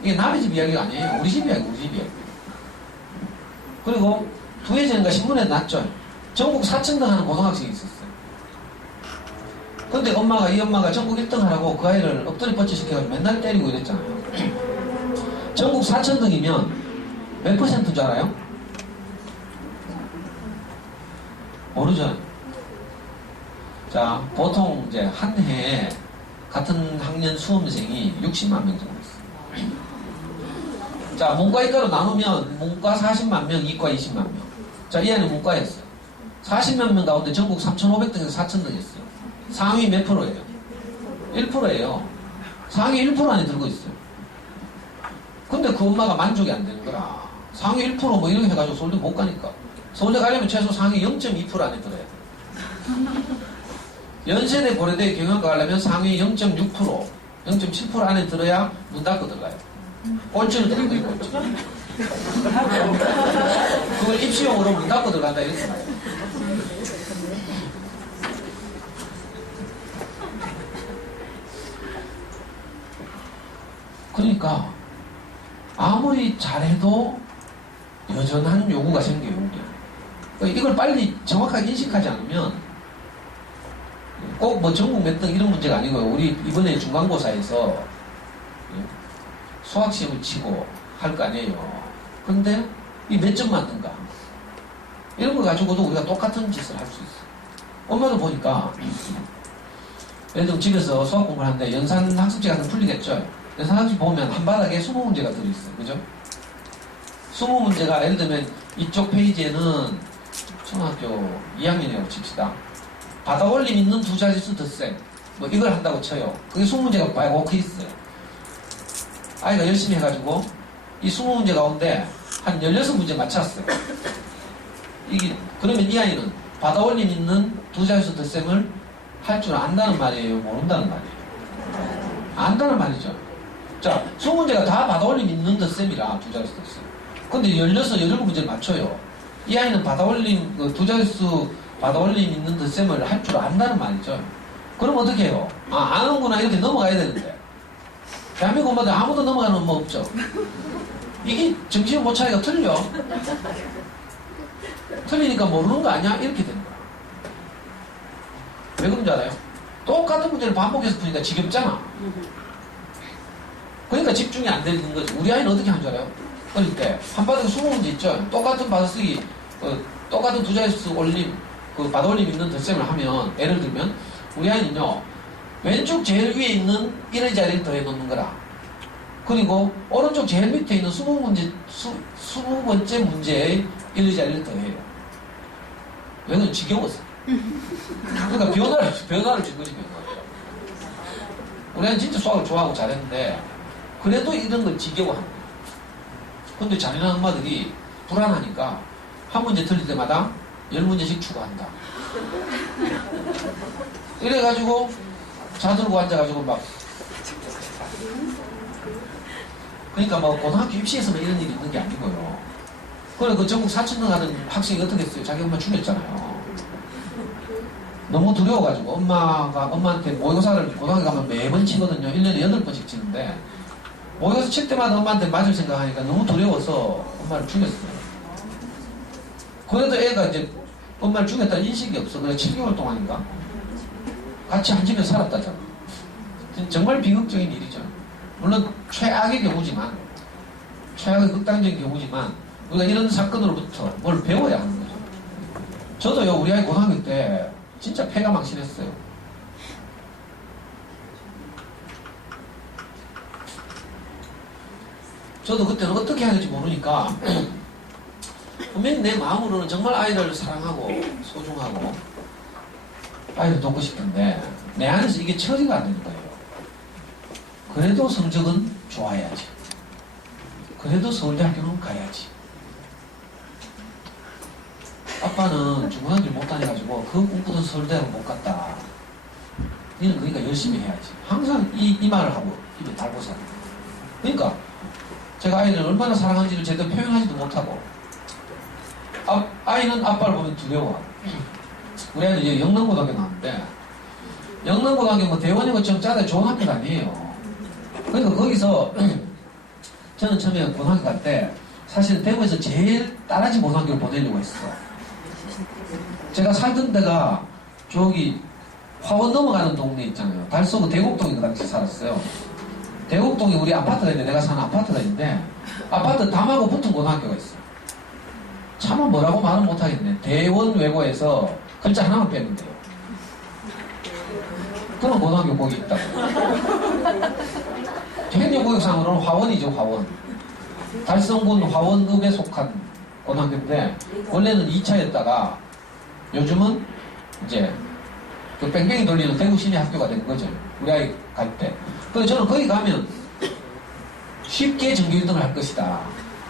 이게 남의 집 이야기가 아니에요. 우리 집 이야기, 우리 집 이야기. 그리고 2해 전인가 신문에 났죠. 전국 4층등 하는 고등학생이 있었어요. 근데 이 엄마가 전국 1등 하라고 그 아이를 엎드려 뻗쳐 시켜가지고 맨날 때리고 이랬잖아요. 전국 4천등이면 몇 %인 줄 알아요? 모르죠. 자, 보통 이제 한 해에 같은 학년 수험생이 60만 명 정도 있어요. 자, 문과 이과로 나누면 문과 40만 명, 이과 20만 명. 자, 이 아이는 문과였어요. 40만 명 가운데 전국 3,500등에서 4,000등이었어요. 상위 몇 프로예요? 1%예요. 상위 1% 안에 들고 있어요. 근데 그 엄마가 만족이 안 되는 거라. 상위 1% 뭐 이렇게 해가지고 서울대 못 가니까. 서울대 가려면 최소 상위 0.2% 안에 들어야 돼. 연세대 고려대 경영과 가려면 상위 0.6%, 0.7% 안에 들어야 문 닫고 들어가요. 꼴찌를 들고 있고 꼴찌. 그걸 입시용으로 문 닫고 들어간다 이렇게 말해요. 그러니까 아무리 잘해도 여전한 요구가 생겨요. 그러니까 이걸 빨리 정확하게 인식하지 않으면 꼭 뭐 전국 몇 등 이런 문제가 아니고요. 우리 이번에 중간고사에서 수학시험을 치고 할 거 아니에요. 근데 이 몇 점 맞는가? 이런 거 가지고도 우리가 똑같은 짓을 할 수 있어요. 엄마도 보니까 예를 들면 집에서 수학 공부를 하는데 연산 학습지 같은 거 풀리겠죠? 연산 학습지 보면 한 바닥에 20문제가 들어있어요. 그죠? 20문제가 예를 들면 이쪽 페이지에는 초등학교 2학년이라고 칩시다. 바다올림 있는 두 자릿수 덧셈 뭐 이걸 한다고 쳐요. 그게 20문제가 빠곡히 있어요. 아이가 열심히 해가지고 이 20문제 가운데 한 16문제 맞췄어요. 그러면 이 아이는 바다올림 있는 두 자릿수 덧셈을 할 줄 안다는 말이에요? 모른다는 말이에요? 안다는 말이죠. 자, 20문제가 다 바다올림 있는 덧셈이라 두 자릿수 덧셈. 근데 17문제를 맞춰요. 이 아이는 바다올림 두 자릿수 바다올림 있는 덧셈을 할 줄 안다는 말이죠. 그럼 어떻게 해요? 아는구나 이렇게 넘어가야 되는데 대한민국 엄마들 아무도 넘어가는 엄마 없죠. 이게 정신 못 차리가 틀려. 틀리니까 모르는 거 아니야? 이렇게 되는 거야. 왜 그런 줄 알아요? 똑같은 문제를 반복해서 푸니까 지겹잖아. 그러니까 집중이 안 되는 거지. 우리 아이는 어떻게 하는 줄 알아요? 어릴 때 한바닥에 20문제 있죠. 똑같은 받아쓰기 똑같은 두 자릿수 올림 받아올림 있는 덧셈을 하면 예를 들면 우리 아이는요 왼쪽 제일 위에 있는 1의 자리를 더해 놓는 거라. 그리고 오른쪽 제일 밑에 있는 20번째 문제의 1의 자리를 더해요. 왜? 그건 지겨워서. 그러니까 변화를 준 거지, 변화. 우리 아이는 진짜 수학을 좋아하고 잘했는데 그래도 이런 걸 지겨워하는 거예요. 근데 잘하는 엄마들이 불안하니까 한 문제 틀릴 때마다 10문제씩 추가한다. 이래가지고 자들고 앉아가지고 막 그러니까 뭐 고등학교 입시에서만 이런 일이 있는 게 아니고요. 그래 그 전국 4천등 하는 학생이 어떻게 했어요? 자기 엄마 죽였잖아요. 너무 두려워가지고 엄마한테 모의고사를 고등학교 가면 매번 치거든요. 1년에 8번씩 치는데 모의고사 칠 때마다 엄마한테 맞을 생각하니까 너무 두려워서 엄마를 죽였어요. 그래도 애가 이제 엄마를 죽였다는 인식이 없어. 그래 7개월 동안인가 같이 한 집에 살았다잖아. 정말 비극적인 일이죠. 물론 최악의 경우지만 최악의 극단적인 경우지만 우리가 이런 사건으로부터 뭘 배워야 하는 거죠. 저도요 우리 아이 고등학교 때 진짜 패가 망신했어요. 저도 그때는 어떻게 해야 될지 모르니까 분명히 내 마음으로는 정말 아이를 사랑하고 소중하고 아이를 돕고 싶은데 내 안에서 이게 처리가 안 되는 거예요. 그래도 성적은 좋아야지. 그래도 서울대학교는 가야지. 아빠는 중고등학교를 못 다녀가지고 그 꿈꾸던 서울대학을 못 갔다. 니는 그러니까 열심히 해야지. 항상 이 말을 하고 입에 달고 살아. 그러니까 제가 아이를 얼마나 사랑하는지를 제대로 표현하지도 못하고 아이는 아빠를 보면 두려워. 우리 아이는 이제 영남고등학교 나왔는데 영남고등학교 뭐 대원이 것처럼 짜대 좋은 학교가 아니에요. 그러니까 거기서 저는 처음에 고등학교 갈 때 사실 대구에서 제일 딸아지 고등학교를 보내려고 했어. 제가 살던 데가 저기 화원 넘어가는 동네 있잖아요. 달서구 대곡동에 그 당시 살았어요. 대곡동에 우리 아파트가 있는데 내가 사는 아파트가 있는데 아파트 담하고 붙은 고등학교가 있어. 차마 뭐라고 말은 못하겠네. 대원외고에서 글자 하나만 빼면 돼요. 그런 고등학교 거기 있다고. 행정고역상으로는 화원이죠, 화원. 달성군 화원읍에 속한 고등학교인데 원래는 2차였다가 요즘은 이제 그 뺑뺑이 돌리는 대구 시내 학교가 된 거죠. 우리 아이 갈 때. 그래서 저는 거기 가면 쉽게 전교 1등을 할 것이다.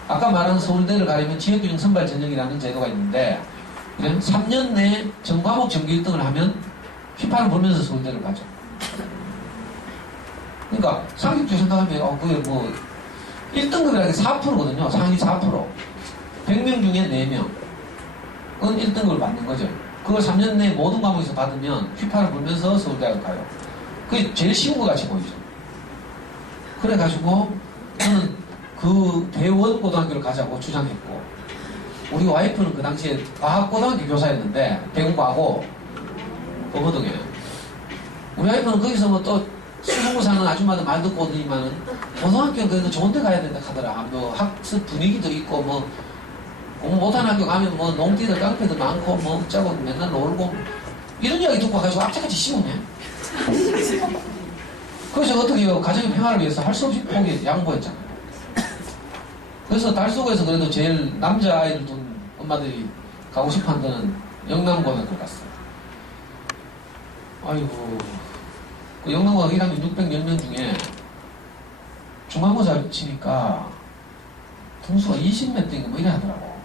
아까 말한 서울대를 가려면 지역균형 선발 전형이라는 제도가 있는데 3년 내에 전 과목 전교 1등을 하면 휘파람 불면서 서울대를 가죠. 그러니까 상식적으로 생각하면 그게 뭐 1등급이라는 게 4%거든요. 상위 4%. 100명 중에 4명. 그건 1등급을 받는 거죠. 그걸 3년 내에 모든 과목에서 받으면 휘파람 불면서 서울대학을 가요. 그게 제일 쉬운 것 같이 보이죠. 그래가지고 저는 그 대원고등학교를 가자고 주장했고 우리 와이프는 그 당시에 과학고등학교 교사였는데 대구과고 어버동에 우리 와이프는 거기서 뭐 또 수성구 사는 아줌마들 말 듣고 오더니만은 고등학교는 그래도 좋은 데 가야 된다 하더라. 뭐 학습 분위기도 있고 뭐 공부 못하는 학교 가면 뭐 농띠들 깡패들 많고 뭐 짜고 맨날 놀고 이런 이야기 듣고 가지고 앞차같이 씌우네. 그래서 어떻게 해요? 가정의 평화를 위해서 할 수 없이 양보했잖아요. 그래서 달서구에서 그래도 제일 남자아이를 둔 엄마들이 가고 싶어하는 데는 영남고등학교 갔어요. 아이고 그 영남고등학교 1학년 610명 중에 중간고사 치니까 등수가 20몇 등인가 뭐 이래 하더라고.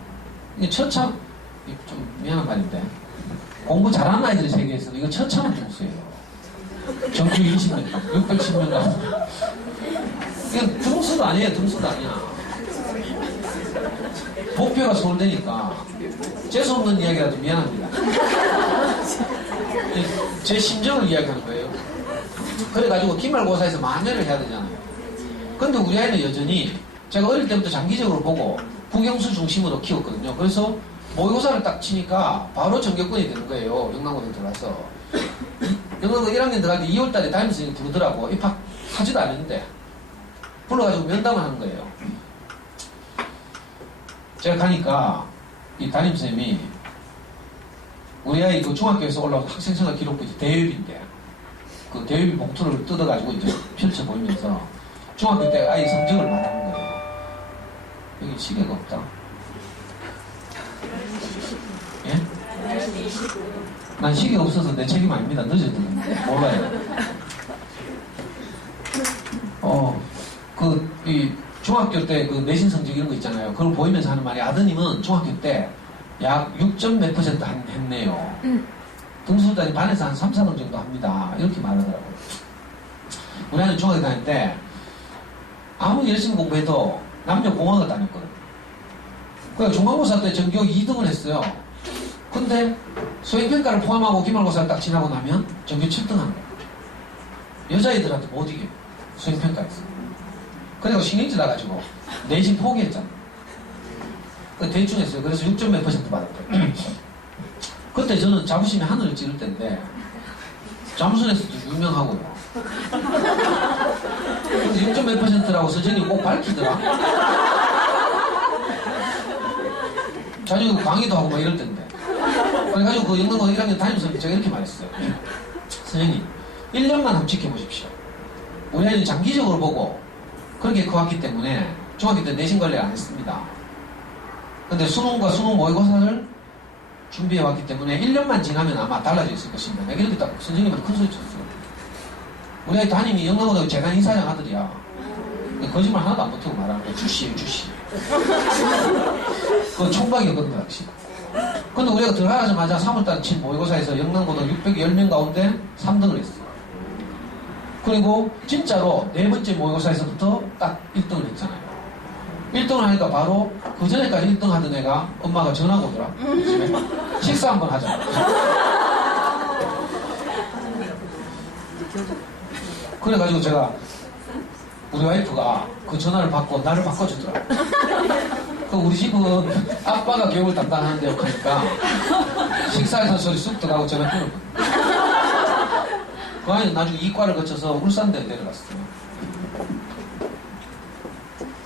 이게 처참 좀 미안한 말인데 공부 잘하는 아이들이 세계에서는 이거 처참한 등수예요. 정규 20몇 등 610명 가 이건 등수도 아니에요. 등수도 아니야. 목표가 서울대니까 재수없는 이야기라도 미안합니다. 제 심정을 이야기하는 거예요. 그래가지고 기말고사에서 만회를 해야 되잖아요. 근데 우리 아이는 여전히 제가 어릴 때부터 장기적으로 보고 국영수 중심으로 키웠거든요. 그래서 모의고사를 딱 치니까 바로 전교권이 되는 거예요. 영남고등 들어가서. 영어고 1학년 들어갈 때 2월달에 담임선생님이 부르더라고. 입학하지도 않았는데. 불러가지고 면담을 하는 거예요. 제가 가니까 이 담임선생님이 우리 아이 그 중학교에서 올라온 학생생활 기록부 이제 대회비인데 그 대회비 봉투를 뜯어가지고 이제 펼쳐 보이면서 중학교 때 아이 성적을 말하는 거예요. 여기 시계가 없다. 예? 난 시계가 없어서 내 책임 아닙니다. 늦어도 몰라요. 이 중학교 때 그 내신 성적 이런 거 있잖아요. 그걸 보이면서 하는 말이 아드님은 중학교 때 약 6점 몇 퍼센트 했네요. 등수단이 반에서 한 3, 4등 정도 합니다. 이렇게 말하더라고요. 우리 아이는 중학교 다닐 때 아무리 열심히 공부해도 남녀 공학을 다녔거든. 그러니까 중간고사 때 전교 2등을 했어요. 근데 수행평가를 포함하고 기말고사를 딱 지나고 나면 전교 7등 하는 거야. 여자애들한테 못 이겨. 수행평가에서. 그래서 신경질 나가지고 내신 포기했잖아. 대충 했어요. 그래서 6점 몇 퍼센트 받았대요. 그때 저는 자부심이 하늘을 찌를 때인데 잠수에서도 유명하고요. 그래서 6점 몇 퍼센트라고 서정이 꼭 밝히더라. 자주 강의도 하고 막 이럴 때인데. 그래가지고 그 영문고 1학년 담임선생님 제가 이렇게 말했어요. 선생님 1년만 한번 지켜보십시오. 우리 아이는 장기적으로 보고 그렇게 커왔기 때문에 중학교 때 내신 관리 안 했습니다. 근데 수능과 수능 모의고사를 준비해왔기 때문에 1년만 지나면 아마 달라져 있을 것입니다. 내가 이렇게 딱 선생님한테 큰 소리 쳤어요. 우리 아이 담임이 영남고등학교 재단 이사장 아들이야. 거짓말 하나도 안 붙이고 말하는 거야. 주시에요, 주시. 그거 총각이었거든, 당시. 근데 우리가 들어가자마자 3월달 친 모의고사에서 영남고등 610명 가운데 3등을 했어. 그리고 진짜로 네 번째 모의고사에서부터 딱 1등을 했잖아요. 1등을 하니까 바로 그 전에까지 1등 하던 애가 엄마가 전화가 오더라. 집에. 식사 한번 하자. 그래가지고 제가 우리 와이프가 그 전화를 받고 나를 바꿔주더라. 그 우리 집은 아빠가 교육을 담당하는데 욕하니까 식사에서 소리 쑥 들어가고 전화 끊었거든. 그 아이는 나중에 이과를 거쳐서 울산대에 내려갔어요.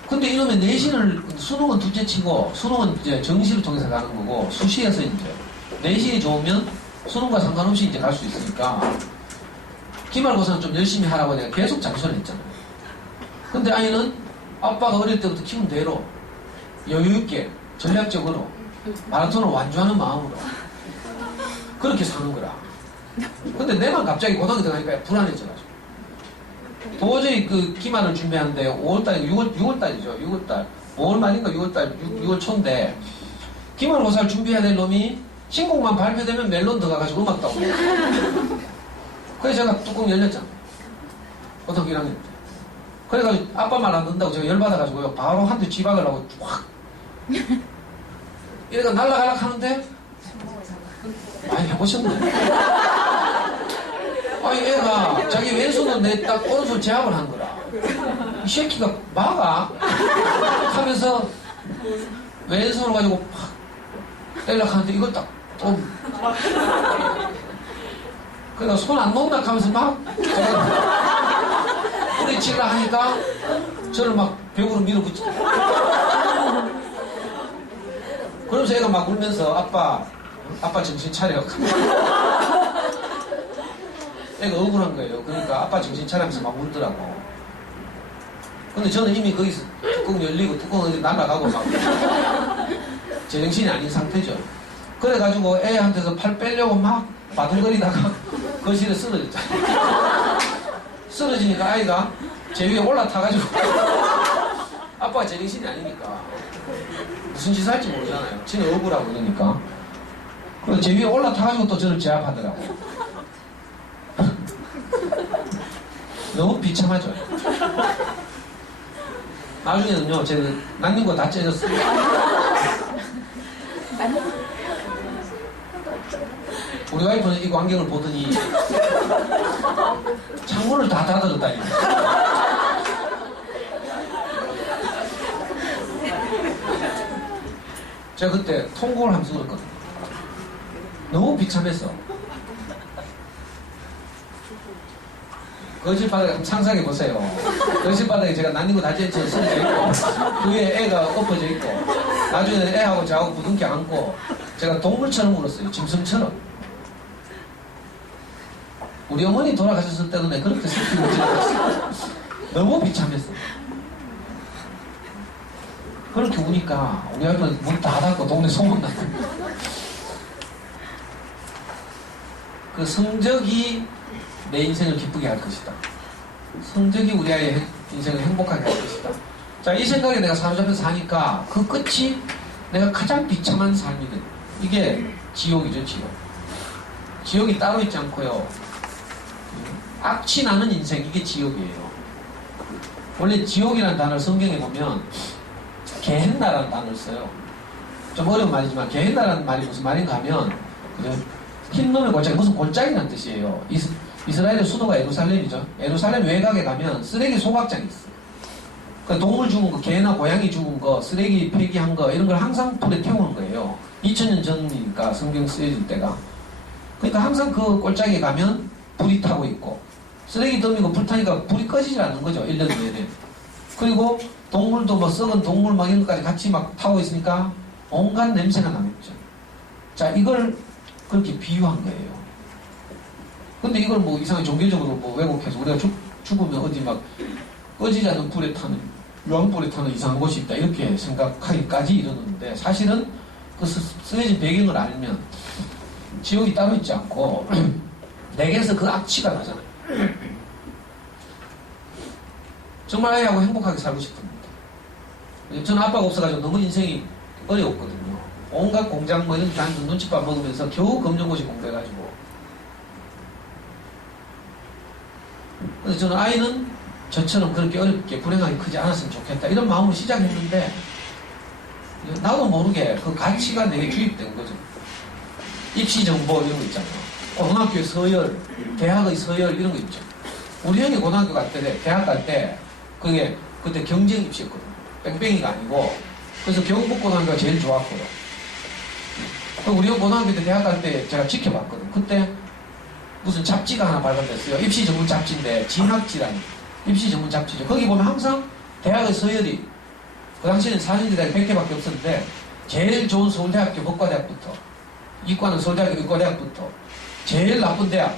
근데 이놈의 내신을, 수능은 둘째 치고, 수능은 이제 정시를 통해서 가는 거고, 수시에서 이제, 내신이 좋으면 수능과 상관없이 이제 갈 수 있으니까, 기말고사는 좀 열심히 하라고 내가 계속 잔소리를 했잖아요. 근데 아이는 아빠가 어릴 때부터 키운 대로, 여유있게, 전략적으로, 마라톤을 완주하는 마음으로, 그렇게 사는 거라. 근데 내만 갑자기 고등학교 들어가니까 불안해져가지고. 도저히 그 기말을 준비하는데 5월달, 6월달이죠. 6월달. 5월 말인가 6월달, 6월 초인데 기말고사를 준비해야 될 놈이 신곡만 발표되면 멜론 들어가가지고 음악 따고. 그래서 제가 뚜껑 열렸잖아. 고등학교 1학년 때. 그래가지고 아빠 말 안 듣는다고 제가 열받아가지고요. 바로 한 대 쥐박을 하고 확. 이래가 날라갈락 하는데 많이 해보셨네. 아니 애가 자기 왼손은 내 딱 오른손 제압을 한 거라. 이 새끼가 막아 하면서 왼손을 가지고 팍 때리려고 하는데 이걸 딱 그러니까 손 안 놓는다 하면서 막 뿌리치려 하니까 저를 막 벽으로 밀어붙이고 그러면서 애가 막 울면서 아빠 정신 차려. 애가 억울한 거예요. 그러니까 아빠 정신 차리면서 막 울더라고. 근데 저는 이미 거기서 뚜껑 열리고 뚜껑 어디 날아가고 막 제정신이 아닌 상태죠. 그래가지고 애한테서 팔 빼려고 막 바둥거리다가 거실에 쓰러졌잖아요. 쓰러지니까 아이가 제 위에 올라타가지고 아빠가 제정신이 아니니까 무슨 짓을 할지 모르잖아요. 지는 억울하고 그러니까. 그래서 제 위에 올라타가지고 또 저를 제압하더라고. 너무 비참하죠. 나중에는요, 제가 남긴 거 다 째졌어요. 우리 와이프는 이 광경을 보더니 창문을 다 닫아줬다니. 제가 그때 통곡을 하면서 그랬거든요. 너무 비참했어. 거실바닥에 한번 상상해 보세요. 거실바닥에 제가 난닝구 다리처럼 쓰러져 있고, 그 위에 애가 엎어져 있고, 나중에는 애하고 저하고 부둥켜 안고, 제가 동물처럼 울었어요. 짐승처럼. 우리 어머니 돌아가셨을 때도 내가 그렇게 슬프게 울지 않았어요. 너무 비참했어. 그렇게 우니까 우리 아이는 문 다 닫고 동네 소문났고. 그 성적이 내 인생을 기쁘게 할 것이다. 성적이 우리 아이의 인생을 행복하게 할 것이다. 자, 이 생각에 내가 사로잡혀서 사니까 그 끝이 내가 가장 비참한 삶이거든. 이게 지옥이죠, 지옥. 지옥이 따로 있지 않고요. 악취 나는 인생, 이게 지옥이에요. 원래 지옥이라는 단어를 성경에 보면 게헨나라는 단어를 써요. 좀 어려운 말이지만 게헨나라는 말이 무슨 말인가 하면 흰놈의 골짜기, 무슨 골짜기라는 뜻이에요. 이스라엘의 수도가 예루살렘이죠. 예루살렘 외곽에 가면 쓰레기 소각장이 있어요. 그러니까 동물 죽은 거, 개나 고양이 죽은 거, 쓰레기 폐기한 거 이런 걸 항상 불에 태우는 거예요. 2000년 전이니까 성경 쓰여질 때가. 그러니까 항상 그 골짜기에 가면 불이 타고 있고 쓰레기 더미고 불 타니까 불이 꺼지질 않는 거죠. 1년 내내. 그리고 동물도 뭐 썩은 동물 막 이런 것까지 같이 막 타고 있으니까 온갖 냄새가 나겠죠. 자, 이걸 그렇게 비유한 거예요. 근데 이걸 뭐 이상하게 종교적으로 뭐 왜곡해서 우리가 죽으면 어디 막 꺼지지 않는 불에 타는, 유황불에 타는 이상한 곳이 있다. 이렇게 생각하기까지 이르는데 사실은 그 쓰여진 배경을 알면 지옥이 따로 있지 않고 내게서 그 악취가 나잖아요. 정말 아이하고 행복하게 살고 싶습니다. 저는 아빠가 없어가지고 너무 인생이 어려웠거든요. 온갖 공장 뭐 이런 데 다니면서 눈칫밥 먹으면서 겨우 검정고시 공부해가지고. 근데 저는 아이는 저처럼 그렇게 어렵게 불행하게 크지 않았으면 좋겠다 이런 마음으로 시작했는데 나도 모르게 그 가치가 내게 주입된 거죠. 입시정보 이런 거 있잖아요. 고등학교의 서열, 대학의 서열 이런 거 있죠. 우리 형이 고등학교 갈 때, 대학 갈 때 그게 그때 경쟁 입시였거든요. 뺑뺑이가 아니고. 그래서 경북고등학교가 제일 좋았고요. 우리 형 고등학교 때 대학 갈 때 제가 지켜봤거든요. 그때 무슨 잡지가 하나 발간됐어요. 입시 전문 잡지인데 진학지라는 입시 전문 잡지죠. 거기 보면 항상 대학의 서열이 그 당시에는 4년제 대학이 100개밖에 없었는데 제일 좋은 서울대학교 법과대학부터 이과는 서울대학교 의과대학부터 제일 나쁜 대학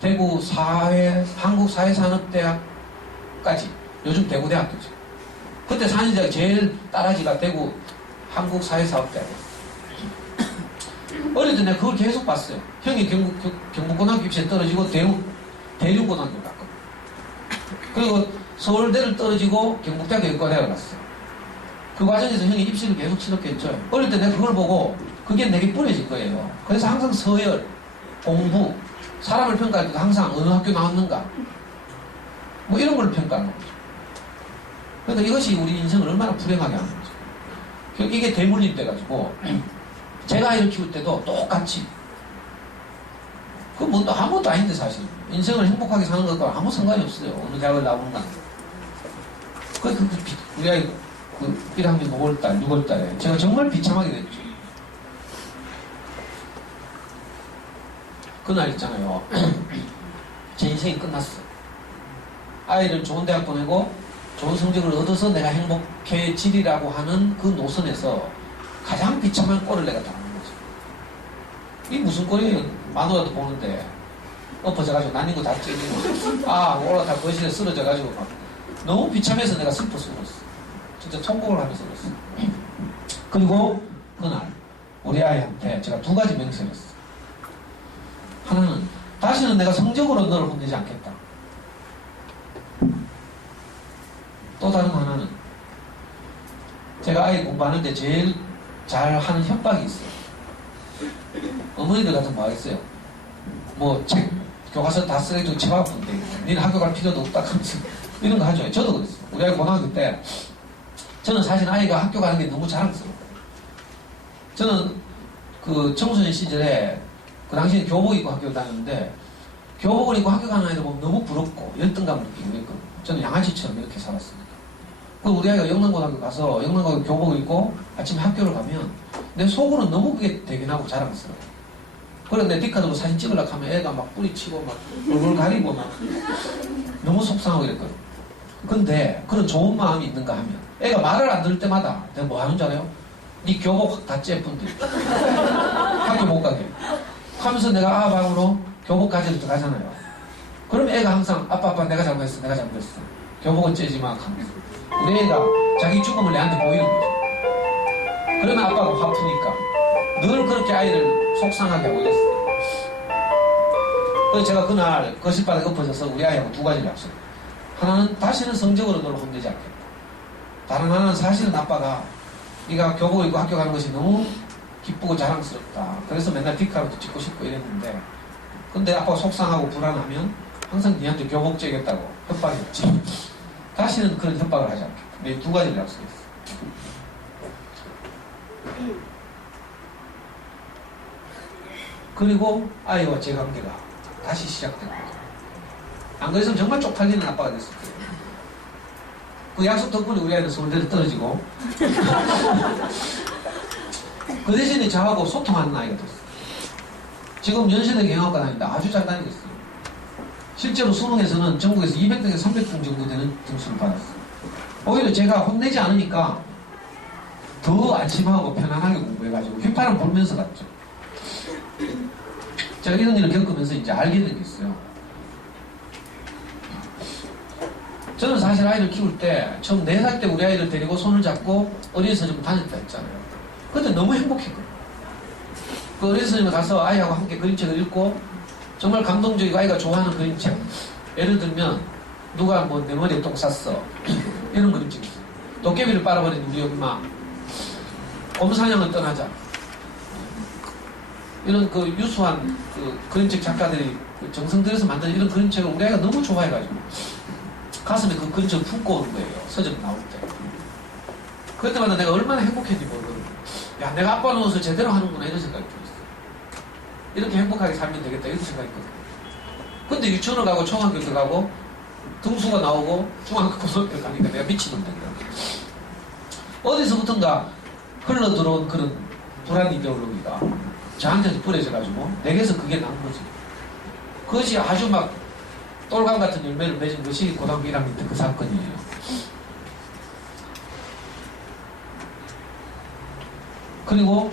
대구 한국사회산업대학까지 요즘 대구대학교죠. 그때 4년제가 제일 따라지가 대구 한국사회사업대학이었어요. 어릴 때 내가 그걸 계속 봤어요. 형이 경북고등학교 입시에 떨어지고 대륙고등학교 갔거든. 그리고 서울대를 떨어지고 경북대학교 의과대학을 갔어요. 그 과정에서 형이 입시를 계속 치렀겠죠. 어릴 때 내가 그걸 보고 그게 내게 뿌려진 거예요. 그래서 항상 서열, 공부, 사람을 평가할 때도 항상 어느 학교 나왔는가 뭐 이런 걸 평가하는 거죠. 그러니까 이것이 우리 인생을 얼마나 불행하게 하는 거죠. 이게 대물림 돼가지고 제가 아이를 키울 때도 똑같이 그건 아무것도 아닌데 사실 인생을 행복하게 사는 것과 아무 상관이 없어요. 어느 대학을 나오는가. 우리 아이 1학년 5월달 6월달에 제가 정말 비참하게 됐죠. 그날 있잖아요. 제 인생이 끝났어. 아이를 좋은 대학 보내고 좋은 성적을 얻어서 내가 행복해지리라고 하는 그 노선에서 가장 비참한 꼴을 내가 당하는 거죠. 이게 무슨 꼴이에요? 마누라도 보는데 엎어져가지고 난닝구 다 찢기고 올라다 거실에 쓰러져가지고 막 너무 비참해서 내가 슬퍼서 울었어. 진짜 통곡을 하면서 울었어. 그리고 그날 우리 아이한테 제가 2가지 맹세를 했어. 하나는 다시는 내가 성적으로 너를 혼내지 않겠다. 또 다른 하나는 제가 아이 공부하는데 제일 잘하는 협박이 있어요. 어머니들 같은 거 하겠어요. 뭐 책 교과서 다 쓰레기고 책 아픈데 니는 학교 갈 필요도 없다 하면서 이런 거 하죠. 저도 그랬어요. 우리 아이 고등학교 때 저는 사실 아이가 학교 가는 게 너무 자랑스러워요. 저는 그 청소년 시절에 그 당시에 교복 입고 학교 다녔는데 교복을 입고 학교 가는 아이들 보면 너무 부럽고 열등감을 느끼고 그랬거든요. 저는 양아치처럼 이렇게 살았습니다. 그 우리 아이가 영남고등학교 가서 영남고등학교 교복을 입고 아침에 학교를 가면 내 속으로 너무 그게 대견하고 자랑스러워요. 그런데 뒷카드로 사진 찍으려고 하면 애가 막 뿌리치고 막 얼굴 가리고 막 너무 속상하고 이랬거든. 근데 그런 좋은 마음이 있는가 하면 애가 말을 안 들을 때마다 내가 뭐 하는 줄 알아요? 네 교복 다 째뿐데 학교 못 가게 하면서 내가 방으로 교복 가지러 들어가잖아요. 그럼 애가 항상 아빠 내가 잘못했어 교복은 째지 마 하면서 우리 애가 자기 죽음을 내한테 보이는 거죠. 그러면 아빠가 화푸니까 늘 그렇게 아이를 속상하게 하고 이랬어요. 그래서 제가 그날 거실바닥에 엎어져서 우리 아이하고 두 가지를 약속. 하나는 다시는 성적으로 너를 혼내지 않겠다. 다른 하나는 사실은 아빠가 네가 교복을 입고 학교 가는 것이 너무 기쁘고 자랑스럽다. 그래서 맨날 뒷카로도 찍고 싶고 이랬는데 근데 아빠가 속상하고 불안하면 항상 니한테 교복 째겠다고 협박했지. 다시는 그런 협박을 하지 않겠다. 네, 두 가지를 약속했어. 그리고 아이와 제 관계가 다시 시작된 거죠. 안 그랬으면 정말 쪽팔리는 아빠가 됐을 거예요. 그 약속 덕분에 우리 아이는 서울대로 떨어지고 그 대신에 저하고 소통하는 아이가 됐어요. 지금 연세대 경영학과 다니는데 아주 잘 다니겠어요. 실제로 수능에서는 전국에서 200등에서 300등 정도 되는 등수를 받았어요. 오히려 제가 혼내지 않으니까 더 안심하고 편안하게 공부해가지고 휘파람 불면서 갔죠. 제가 이런 일을 겪으면서 이제 알게 된 게 있어요. 저는 사실 아이를 키울 때 처음 4살 때 우리 아이를 데리고 손을 잡고 어린이선생님 다녔다 했잖아요. 근데 너무 행복했거든요. 그 어린이선생님 가서 아이하고 함께 그림책을 읽고 정말 감동적이고 아이가 좋아하는 그림책, 예를 들면 누가 뭐 내 머리에 똥 쌌어 이런 그림책 있어요. 도깨비를 빨아버린 우리 엄마, 곰사냥을 떠나자 이런 그 유수한 그 그림책 작가들이 정성 들여서 만든 이런 그림책을 우리 아이가 너무 좋아해가지고 가슴에 그 그림책을 품고 오는 거예요. 서점 나올 때. 그럴 때마다 내가 얼마나 행복했는지 모르거든요. 야, 내가 아빠 노릇을 제대로 하는구나 이런 생각이 들었어요. 이렇게 행복하게 살면 되겠다 이런 생각이 들었거든요. 근데 유치원을 가고 초등학교 들어가고 등수가 나오고 중학교 고등학교 가니까 내가 미친놈 된 거야. 어디서부턴가 흘러들어온 그런 불안 이데올로기가 저한테서 뿌려져가지고 내게서 그게 나온 거지. 그것이 아주 막 똘감 같은 열매를 맺은 것이 고등학교 1학년 때 그 사건이에요. 그리고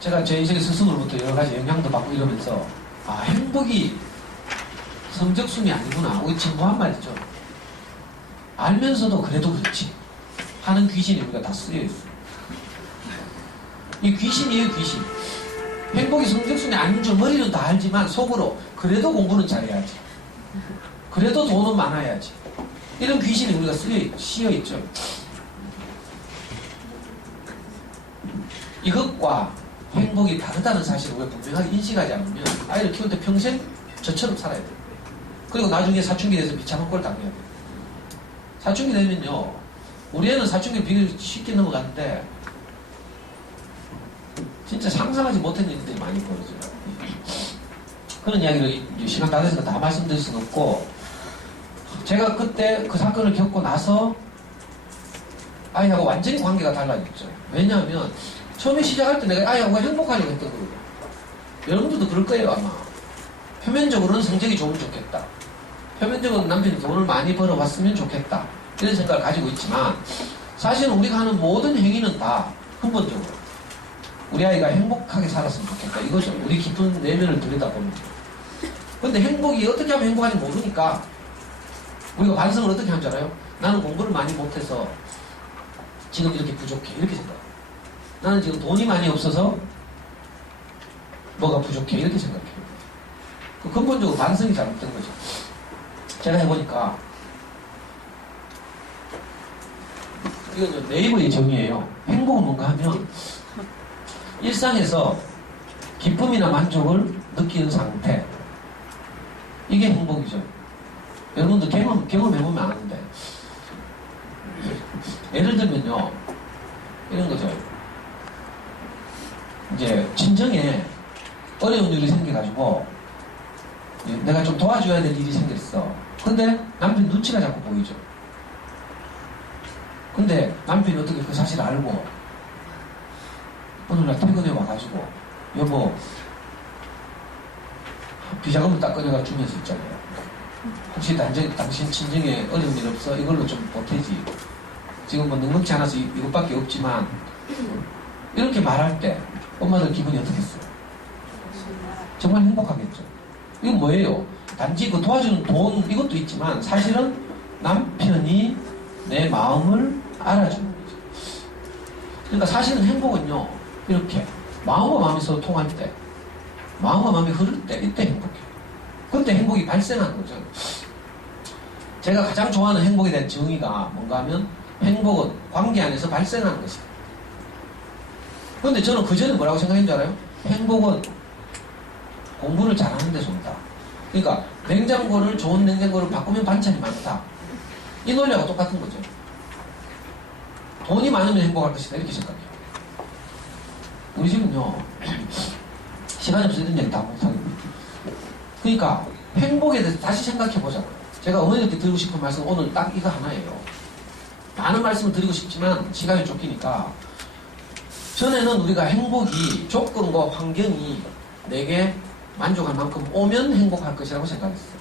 제가 제 인생의 스승으로부터 여러 가지 영향도 받고 이러면서 아, 행복이 성적순이 아니구나. 우리 진부한 말이죠. 알면서도 그래도 그렇지 하는 귀신이 우리가 다 쓰여있어요. 이 귀신이에요, 귀신. 행복이 성적순이 아닌 줄 머리는 다 알지만 속으로 그래도 공부는 잘해야지. 그래도 돈은 많아야지. 이런 귀신이 우리가 씌여있죠. 이것과 행복이 다르다는 사실을 우리가 분명하게 인식하지 않으면 아이를 키울 때 평생 저처럼 살아야 돼요. 그리고 나중에 사춘기 돼서 비참한 꼴 당해야 돼요. 사춘기 되면요, 우리 애는 사춘기 비교적 쉽게 넘어가는데 진짜 상상하지 못한 일들이 많이 벌어져요. 그런 이야기를 시간 다 돼서 다 말씀드릴 수는 없고, 제가 그때 그 사건을 겪고 나서 아이하고 완전히 관계가 달라졌죠. 왜냐하면 처음에 시작할 때 내가 아이하고 행복하려고 했던 거거든요. 여러분들도 그럴 거예요, 아마. 표면적으로는 성적이 좋으면 좋겠다. 표면적으로는 남편이 돈을 많이 벌어왔으면 좋겠다. 이런 생각을 가지고 있지만 사실은 우리가 하는 모든 행위는 다 근본적으로 우리 아이가 행복하게 살았으면 좋겠다. 이것은 우리 깊은 내면을 들여다봅니다. 근데 행복이 어떻게 하면 행복한지 모르니까 우리가 반성을 어떻게 한 줄 알아요? 나는 공부를 많이 못해서 지금 이렇게 부족해. 이렇게 생각해요. 나는 지금 돈이 많이 없어서 뭐가 부족해. 이렇게 생각해요. 그 근본적으로 반성이 잘못된 거죠. 제가 해보니까 이건 네이버의 정의예요. 행복은 뭔가 하면 일상에서 기쁨이나 만족을 느끼는 상태, 이게 행복이죠. 여러분들 경험해보면 아는데, 예를 들면요, 이런 거죠. 이제 친정에 어려운 일이 생겨가지고 내가 좀 도와줘야 될 일이 생겼어. 근데 남편 눈치가 자꾸 보이죠. 근데 남편이 어떻게 그 사실을 알고 어느 날 퇴근해 와가지고, 여보 비자금을 딱 꺼내가 주면서 있잖아요. 혹시 당신 친정에 어려운 일 없어? 이걸로 좀 보태지. 지금 뭐 능력치 않아서 이것밖에 없지만 이렇게 말할 때 엄마들 기분이 어떻겠어요? 정말 행복하겠죠. 이건 뭐예요? 단지 그 도와주는 돈 이것도 있지만 사실은 남편이 내 마음을 알아주는 거죠. 그러니까 사실은 행복은요 이렇게 마음과 마음이 서로 통할 때, 마음과 마음이 흐를 때, 이때 행복해요. 그때 행복이 발생하는 거죠. 제가 가장 좋아하는 행복에 대한 정의가 뭔가 하면 행복은 관계 안에서 발생하는 것이다. 그런데 저는 그 전에 뭐라고 생각했는 줄 알아요? 행복은 공부를 잘하는 데서 온다. 그러니까 냉장고를 좋은 냉장고를 바꾸면 반찬이 많다. 이 논리하고 똑같은 거죠. 돈이 많으면 행복할 것이다 이렇게 생각해요. 우리 집은요 시간이 없어서 이런 얘기 다 못하겠네요. 그러니까 행복에 대해서 다시 생각해보자고요. 제가 어머니한테 드리고 싶은 말씀은 오늘 딱 이거 하나예요. 많은 말씀을 드리고 싶지만 시간이 쫓기니까 전에는 우리가 행복이 조건과 환경이 내게 만족할 만큼 오면 행복할 것이라고 생각했어요.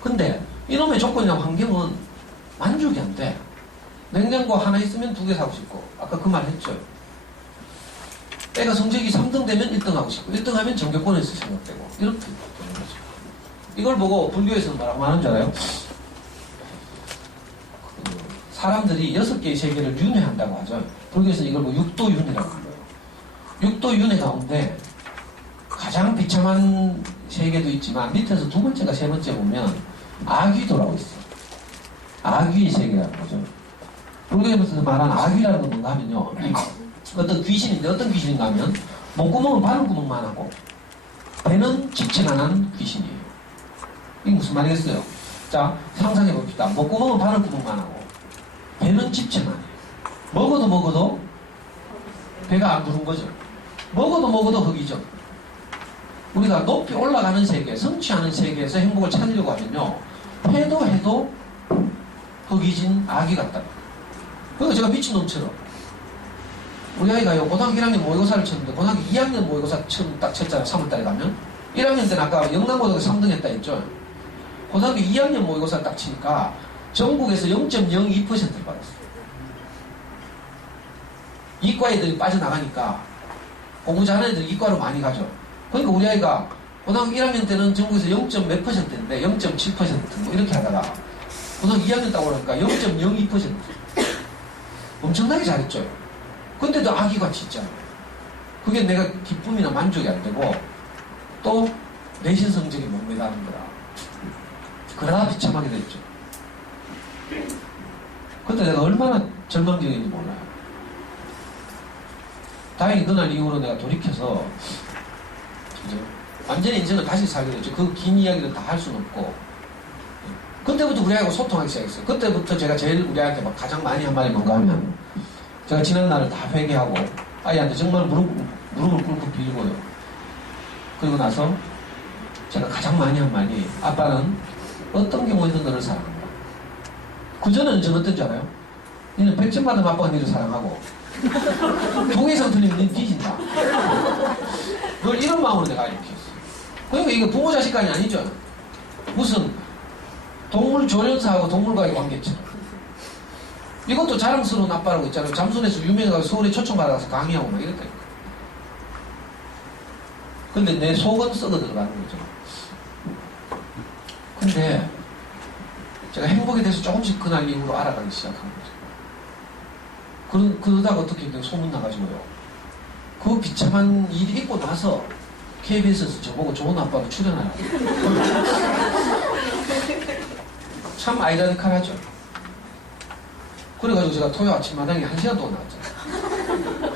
근데 이놈의 조건이나 환경은 만족이 안 돼. 냉장고 하나 있으면 2개 사고 싶고 아까 그 말 했죠. 애가 성적이 3등 되면 1등 하고 싶고 1등 하면 전교권에서 생각되고 이렇게 되는 거죠. 이걸 보고 불교에서는 뭐라고 하는 줄 알아요? 사람들이 6개의 세계를 윤회한다고 하죠. 불교에서는 이걸 뭐 육도윤회라고 불러요. 육도윤회 가운데 가장 비참한 세계도 있지만 밑에서 2번째가 3번째 보면 악귀도라고 있어요. 악귀의 세계라는 거죠. 불교에서 말하는 악귀라는 건 뭔가 하면요. 어떤 귀신인데 어떤 귀신인가 하면 목구멍은 바늘구멍만 하고 배는 집체만한 귀신이에요. 이게 무슨 말이겠어요? 자, 상상해 봅시다. 목구멍은 바늘구멍만 하고 배는 집체만 해요. 먹어도 배가 안 부른 거죠. 먹어도 흙이죠. 우리가 높이 올라가는 세계, 성취하는 세계에서 행복을 찾으려고 하면요 해도 흙이진 아기 같다. 그러니까 제가 미친놈처럼 우리 아이가요 고등학교 1학년 모의고사를 쳤는데 고등학교 2학년 모의고사 처음 딱 쳤잖아요. 3월달에 가면 1학년 때는 아까 영남고등학교 3등 했다 했죠. 고등학교 2학년 모의고사를 딱 치니까 전국에서 0.02%를 받았어요. 이과 애들이 빠져나가니까 공부 잘하는 애들이 이과로 많이 가죠. 그러니까 우리 아이가 고등학교 1학년 때는 전국에서 0.몇 %인데 0.7% 이렇게 하다가 고등학교 2학년 딱 오니까 0.02% 엄청나게 잘했죠. 근데도 아기같이 있잖아요. 그게 내가 기쁨이나 만족이 안 되고 또 내신 성적이 못 매다는 거라. 그러다 비참하게 됐죠. 근데 내가 얼마나 절망적인지 몰라요. 다행히 그날 이후로 내가 돌이켜서 이제 완전히 인생을 다시 살게 됐죠. 그 긴 이야기를 다 할 수는 없고. 그때부터 우리 아이하고 소통하기 시작했어요. 그때부터 제가 제일 우리 아이한테 막 가장 많이 한 말이 뭔가 하면 제가 지난 날을 다 회개하고 아이한테 정말 무릎을 꿇고 빌고요. 그리고 나서 제가 가장 많이 한 말이 아빠는 어떤 경우에든 너를 사랑한다. 그전에는 저는 어떤 줄 알아요? 너는 100점 받은 아빠가 너를 사랑하고 2개 이상 틀리면 너는 뒤진다. 늘 이런 마음으로 내가 이렇게 했어요. 그러니까 이거 부모 자식 간이 아니죠. 무슨 동물 조련사하고 동물과의 관계처럼. 이것도 자랑스러운 아빠라고 있잖아요. 잠수에서 유명해가지고 서울에 초청받아서 강의하고 막 이랬다니까. 근데 내 속은 썩어 들어가는 거죠. 근데 제가 행복에 대해서 조금씩 그날 이후로 알아가기 시작한 거죠. 그러다가 어떻게 소문 나가지고요. 그 비참한 일이 있고 나서 KBS에서 저보고 좋은 아빠로 출연하라고. 참 아이러니컬하죠. 그래가지고 제가 토요 아침마당에 1시간 동안 나왔잖아요.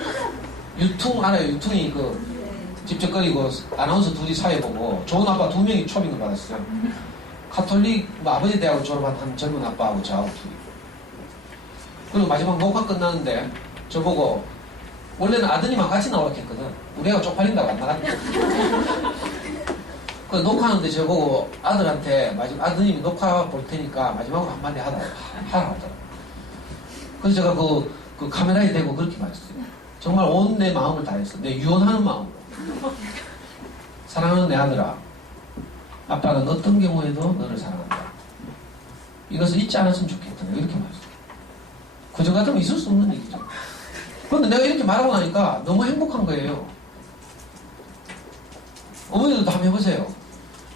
유퉁 알아요? 유퉁이 그 집적거리고 아나운서 둘이 사회보고 좋은 아빠 2명이 초빙을 받았어요. 카톨릭 아버지 대학을 졸업한 한 젊은 아빠하고 저하고 둘이. 그리고 마지막 녹화 끝나는데 저보고 원래는 아드님하고 같이 나오라고 했거든. 우리 애가 쪽팔린다고 안 나갔대. 그 녹화하는데 저보고 아들한테 마지막 아드님이 녹화 볼 테니까 마지막으로 한마디 하라 하더라고. 그래서 제가 그 카메라에 대고 그렇게 말했어요. 정말 온 내 마음을 다했어. 내 유언하는 마음으로. 사랑하는 내 아들아, 아빠는 어떤 경우에도 너를 사랑한다. 이것을 잊지 않았으면 좋겠다. 이렇게 말했어요. 그저 같으면 있을 수 없는 얘기죠. 그런데 내가 이렇게 말하고 나니까 너무 행복한 거예요. 어머니들도 한번 해보세요.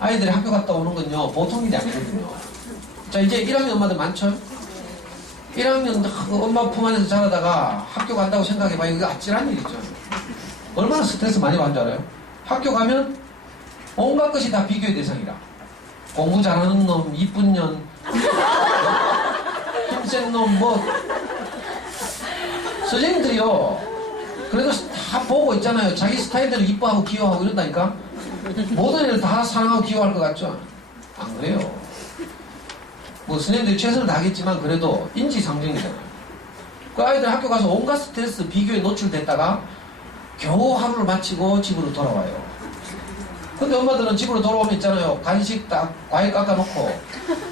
아이들이 학교 갔다 오는 건요, 보통 일이 아니거든요. 자, 이제 1학년 엄마들 많죠? 1학년 엄마 품 안에서 자라다가 학교 간다고 생각해봐요. 이거 아찔한 일이죠. 얼마나 스트레스 많이 받는 줄 알아요? 학교 가면 온갖 것이 다 비교의 대상이라. 공부 잘하는 놈, 이쁜 년, 힘센 놈, 뭐. 선생님들이요. 그래도 다 보고 있잖아요. 자기 스타일대로 이뻐하고 귀여워하고 이런다니까. 모든 애를 다 사랑하고 귀여워할 것 같죠? 안 그래요. 뭐 선생님들이 최선을 다하겠지만 그래도 인지상정이잖아요. 그 아이들 학교 가서 온갖 스트레스, 비교에 노출됐다가 겨우 하루를 마치고 집으로 돌아와요. 근데 엄마들은 집으로 돌아오면 있잖아요. 간식 딱 과일 깎아놓고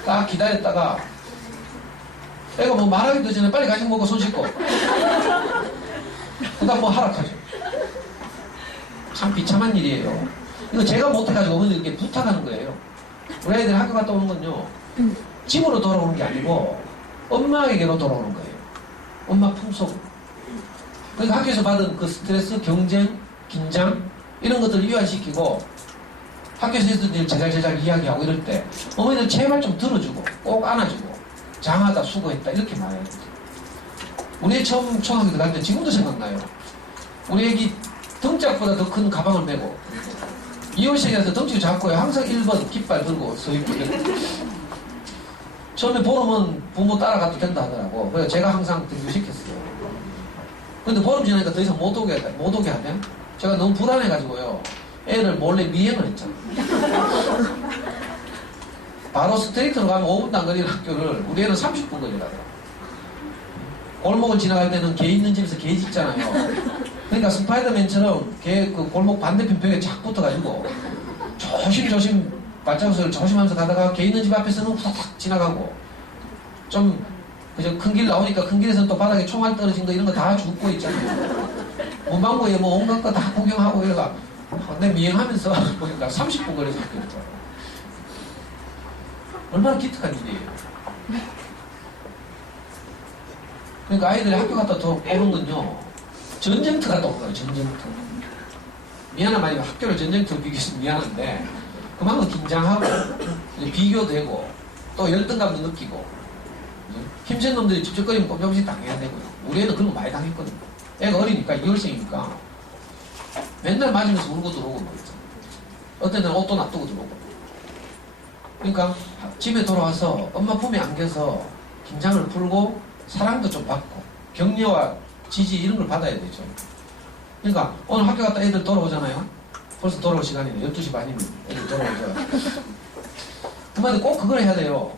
딱 기다렸다가 애가 뭐 말하기도 전에 빨리 간식 먹고 손 씻고 그 다음 뭐 하락하죠. 참 비참한 일이에요. 이거 제가 못해가지고 어머니 이렇게 부탁하는 거예요. 우리 아이들이 학교 갔다 오는 건요, 집으로 돌아오는 게 아니고 엄마에게로 돌아오는 거예요. 엄마 품속으로. 그러니까 학교에서 받은 그 스트레스, 경쟁, 긴장 이런 것들을 이완시키고 학교에서 했던 일 제잘제잘 이야기하고 이럴 때 어머니들 제발 좀 들어주고 꼭 안아주고 장하다, 수고했다 이렇게 말해야 돼요. 우리 애 처음 초등학교 들어갈 때 지금도 생각나요. 우리 애기 등짝보다 더 큰 가방을 메고 이월생이라서 덩치가 작고요. 항상 1번 깃발 들고 서 있고 처음에 보름은 부모 따라가도 된다 하더라고. 그래서 제가 항상 등교시켰어요. 근데 보름 지나니까 더 이상 못 오게 하면 제가 너무 불안해가지고요. 애를 몰래 미행을 했잖아요. 바로 스트레이트로 가면 5분도 안 걸리는 학교를 우리 애는 30분 걸리더라고요. 골목을 지나갈 때는 개 있는 집에서 개 짖잖아요. 그러니까 스파이더맨처럼 개 그 골목 반대편 벽에 착 붙어가지고 조심조심 발자국을 조심하면서 가다가 개 있는 집 앞에서는 후다닥 지나가고 좀 그저 큰 길 나오니까 큰 길에서는 또 바닥에 총알 떨어진 거 이런 거 다 줍고 있잖아요. 문방구에 뭐 온갖 거 다 구경하고 이러다가 내 미행하면서 보니까 30분 걸려서 학교에 들어가요. 얼마나 기특한 일이에요. 그러니까 아이들이 학교 갔다 오는 건요, 전쟁터 갔다 온 거예요. 전쟁터. 미안한 말이면 학교를 전쟁터로 비교해서 미안한데 그만큼 긴장하고 비교되고 또 열등감도 느끼고 힘센 놈들이 찝쩍거리면 꼼짝없이 당해야 되고요. 우리 애는 그런 거 많이 당했거든요. 애가 어리니까 2월생이니까 맨날 맞으면서 울고 들어오고 뭐 있잖아요. 어떤 때는 옷도 놔두고 들어오고. 그러니까 집에 돌아와서 엄마 품에 안겨서 긴장을 풀고 사랑도 좀 받고 격려와 지지 이런 걸 받아야 되죠. 그러니까 오늘 학교 갔다 애들 돌아오잖아요. 벌써 돌아올 시간이네. 12시 반이면 애들 돌아오죠. 그만데 꼭 그걸 해야 돼요.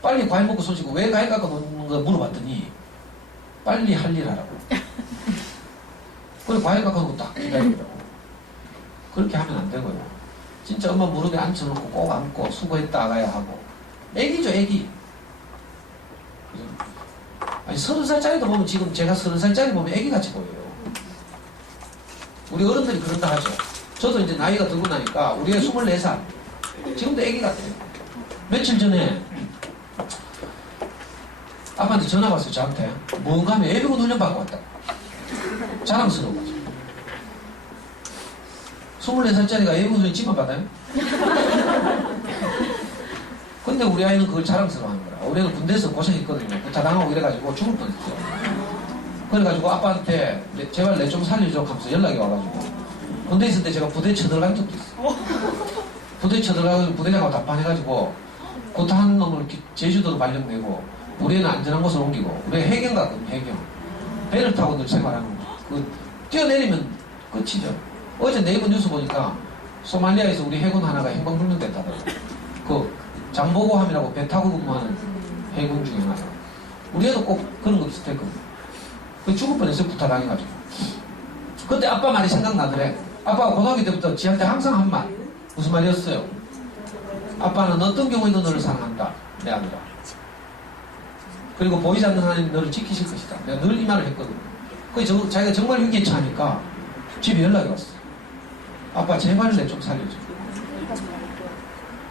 빨리 과일 먹고 손 씻고 왜 과일 깎아 놓는 거 물어봤더니 빨리 할 일 하라고. 그래 과일 깎아 놓고 딱 기다리라고. 그렇게 하면 안 되고요. 진짜 엄마 무릎에 앉혀놓고 꼭 안고 수고했다 아가야 하고. 애기죠 애기. 아니 30살짜리도 보면 지금 제가 30살짜리 보면 애기같이 보여요. 우리 어른들이 그런다 하죠. 저도 이제 나이가 들고 나니까 우리 애 24살 지금도 애기 같아요. 며칠 전에 아빠한테 전화가 왔어요. 저한테 뭔가 하면 예비군 훈련 받고 왔다. 자랑스러워가지고 24살짜리가 예비군 훈련 지만 받아요? 근데 우리 아이는 그걸 자랑스러워하는 거라. 우리 애는 군대에서 고생했거든요. 부타당하고 이래가지고 죽을 뻔했죠. 그래가지고 아빠한테 제발 내 좀 살려줘 하면서 연락이 와가지고 군대 있을 때 제가 부대 쳐들어간 적도 있어요. 부대 쳐들어가서 부대장하고 답판해가지고 곧한 놈을 제주도로 발령내고 우리 애는 안전한 곳으로 옮기고 우리 애 해경 갔거든요. 해경 배를 타고 늘 생활하는 거. 그 뛰어내리면 끝이죠. 어제 네이버 뉴스 보니까 소말리아에서 우리 해군 하나가 행방불명됐다더라고요. 그 장보고함이라고 배 타고 근무하는 해군 중에 하나. 우리 애도 꼭 그런 거 비슷했거든요. 그 죽을 뻔했어요. 부타당해가지고. 그때 아빠 말이 생각나더래. 아빠가 고등학교 때부터 지한테 항상 한 말. 무슨 말이었어요? 아빠는 어떤 경우에도 너를 사랑한다. 내 아들아. 그리고 보이지 않는 하나님 너를 지키실 것이다. 내가 늘 이 말을 했거든요. 그래서 자기가 정말 위기에 처하니까 집에 연락이 왔어. 아빠 제발 내 좀 살려줘.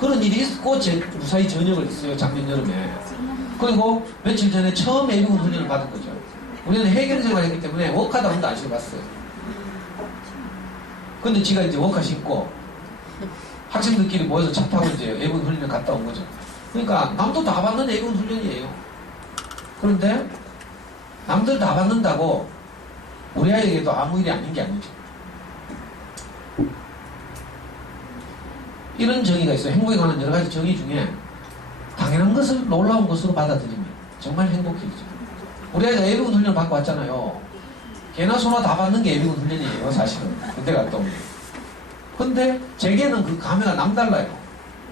그런 일이 있고 무사히 전역을 했어요. 작년 여름에. 그리고 며칠 전에 처음 예비군 훈련을 받은 거죠. 우리는 해결 생활을 했기 때문에 워카다운도 안 시켜봤어요. 근데 지가 이제 워카 신고 학생들끼리 모여서 차 타고 이제 예비군 훈련을 갔다 온 거죠. 그러니까 남도 다 받는 예비군 훈련이에요. 그런데 남들 다 받는다고 우리 아이에게도 아무 일이 아닌 게 아니죠. 이런 정의가 있어요. 행복에 관한 여러 가지 정의 중에 당연한 것을 놀라운 것으로 받아들이면 정말 행복해지죠. 우리 아이가 예비군 훈련을 받고 왔잖아요. 개나 소나 다 받는 게 예비군 훈련이에요. 사실은. 군대 갔다 오면. 근데 제게는 그 감회가 남달라요.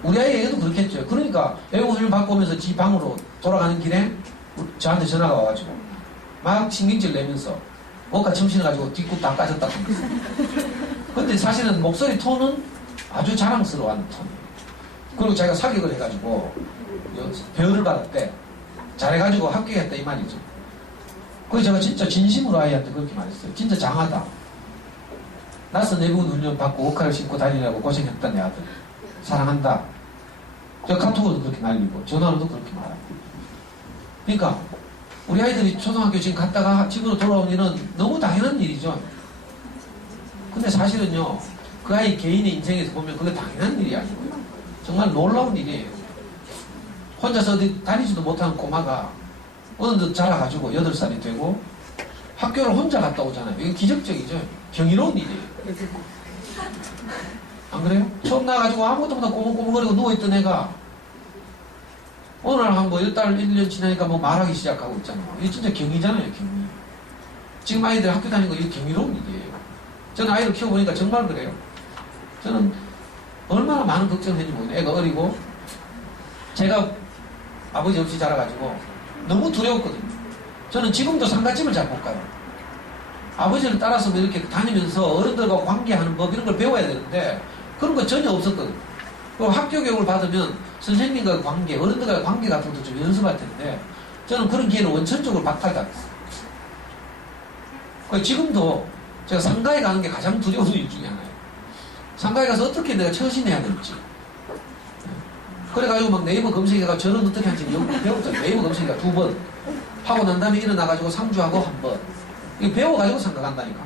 우리 아이에게도 그렇겠죠. 그러니까 예비군 훈련 받고 오면서 지 방으로 돌아가는 길에 저한테 전화가 와가지고 막 신경질 내면서 뭔가 정신해가지고 뒷굽 다 까졌다고 합니다. 근데 사실은 목소리 톤은 아주 자랑스러워하는 톤이에요. 그리고 자기가 사격을 해가지고 배열을 받았대. 잘해가지고 합격했다 이 말이죠. 그래서 제가 진짜 진심으로 아이한테 그렇게 말했어요. 진짜 장하다. 낯선 예비군 훈련 받고 워카를 신고 다니려고 고생했다 내 아들. 사랑한다. 제가 카톡으로도 그렇게 날리고 전화로도 그렇게 말하고. 그러니까 우리 아이들이 초등학교 지금 갔다가 집으로 돌아온 일은 너무 당연한 일이죠. 근데 사실은요, 그 아이 개인의 인생에서 보면 그게 당연한 일이 아니고요. 정말 놀라운 일이에요. 혼자서 어디 다니지도 못하는 꼬마가 어느덧 자라가지고 8살이 되고 학교를 혼자 갔다 오잖아요. 이게 기적적이죠. 경이로운 일이에요. 안 그래요? 처음 나가지고 아무것도 못하고 꼬물꼬물거리고 누워있던 애가 어느 날 한 뭐 1달, 1년 지나니까 뭐 말하기 시작하고 있잖아요. 이게 진짜 경이잖아요, 경이. 지금 아이들 학교 다니는 거 이게 경이로운 일이에요. 저는 아이를 키워보니까 정말 그래요. 저는 얼마나 많은 걱정을 했는지 모르겠어요. 애가 어리고 제가 아버지 없이 자라가지고 너무 두려웠거든요. 저는 지금도 상가집을 잘 못 가요. 아버지를 따라서 뭐 이렇게 다니면서 어른들과 관계하는 법 이런 걸 배워야 되는데 그런 거 전혀 없었거든요. 그리고 학교 교육을 받으면 선생님과 관계, 어른들과의 관계 같은 것도 좀 연습할 텐데 저는 그런 기회는 원천적으로 박탈당했어요. 지금도 제가 상가에 가는 게 가장 두려운 일 중에 하나예요. 상가에 가서 어떻게 내가 처신해야 될지. 그래가지고 막 네이버 검색해가 저는 어떻게 하는지 배웠잖아요. 네이버 검색해가 2번 하고 난 다음에 일어나가지고 상주하고 1번 이거 배워가지고 상가 간다니까.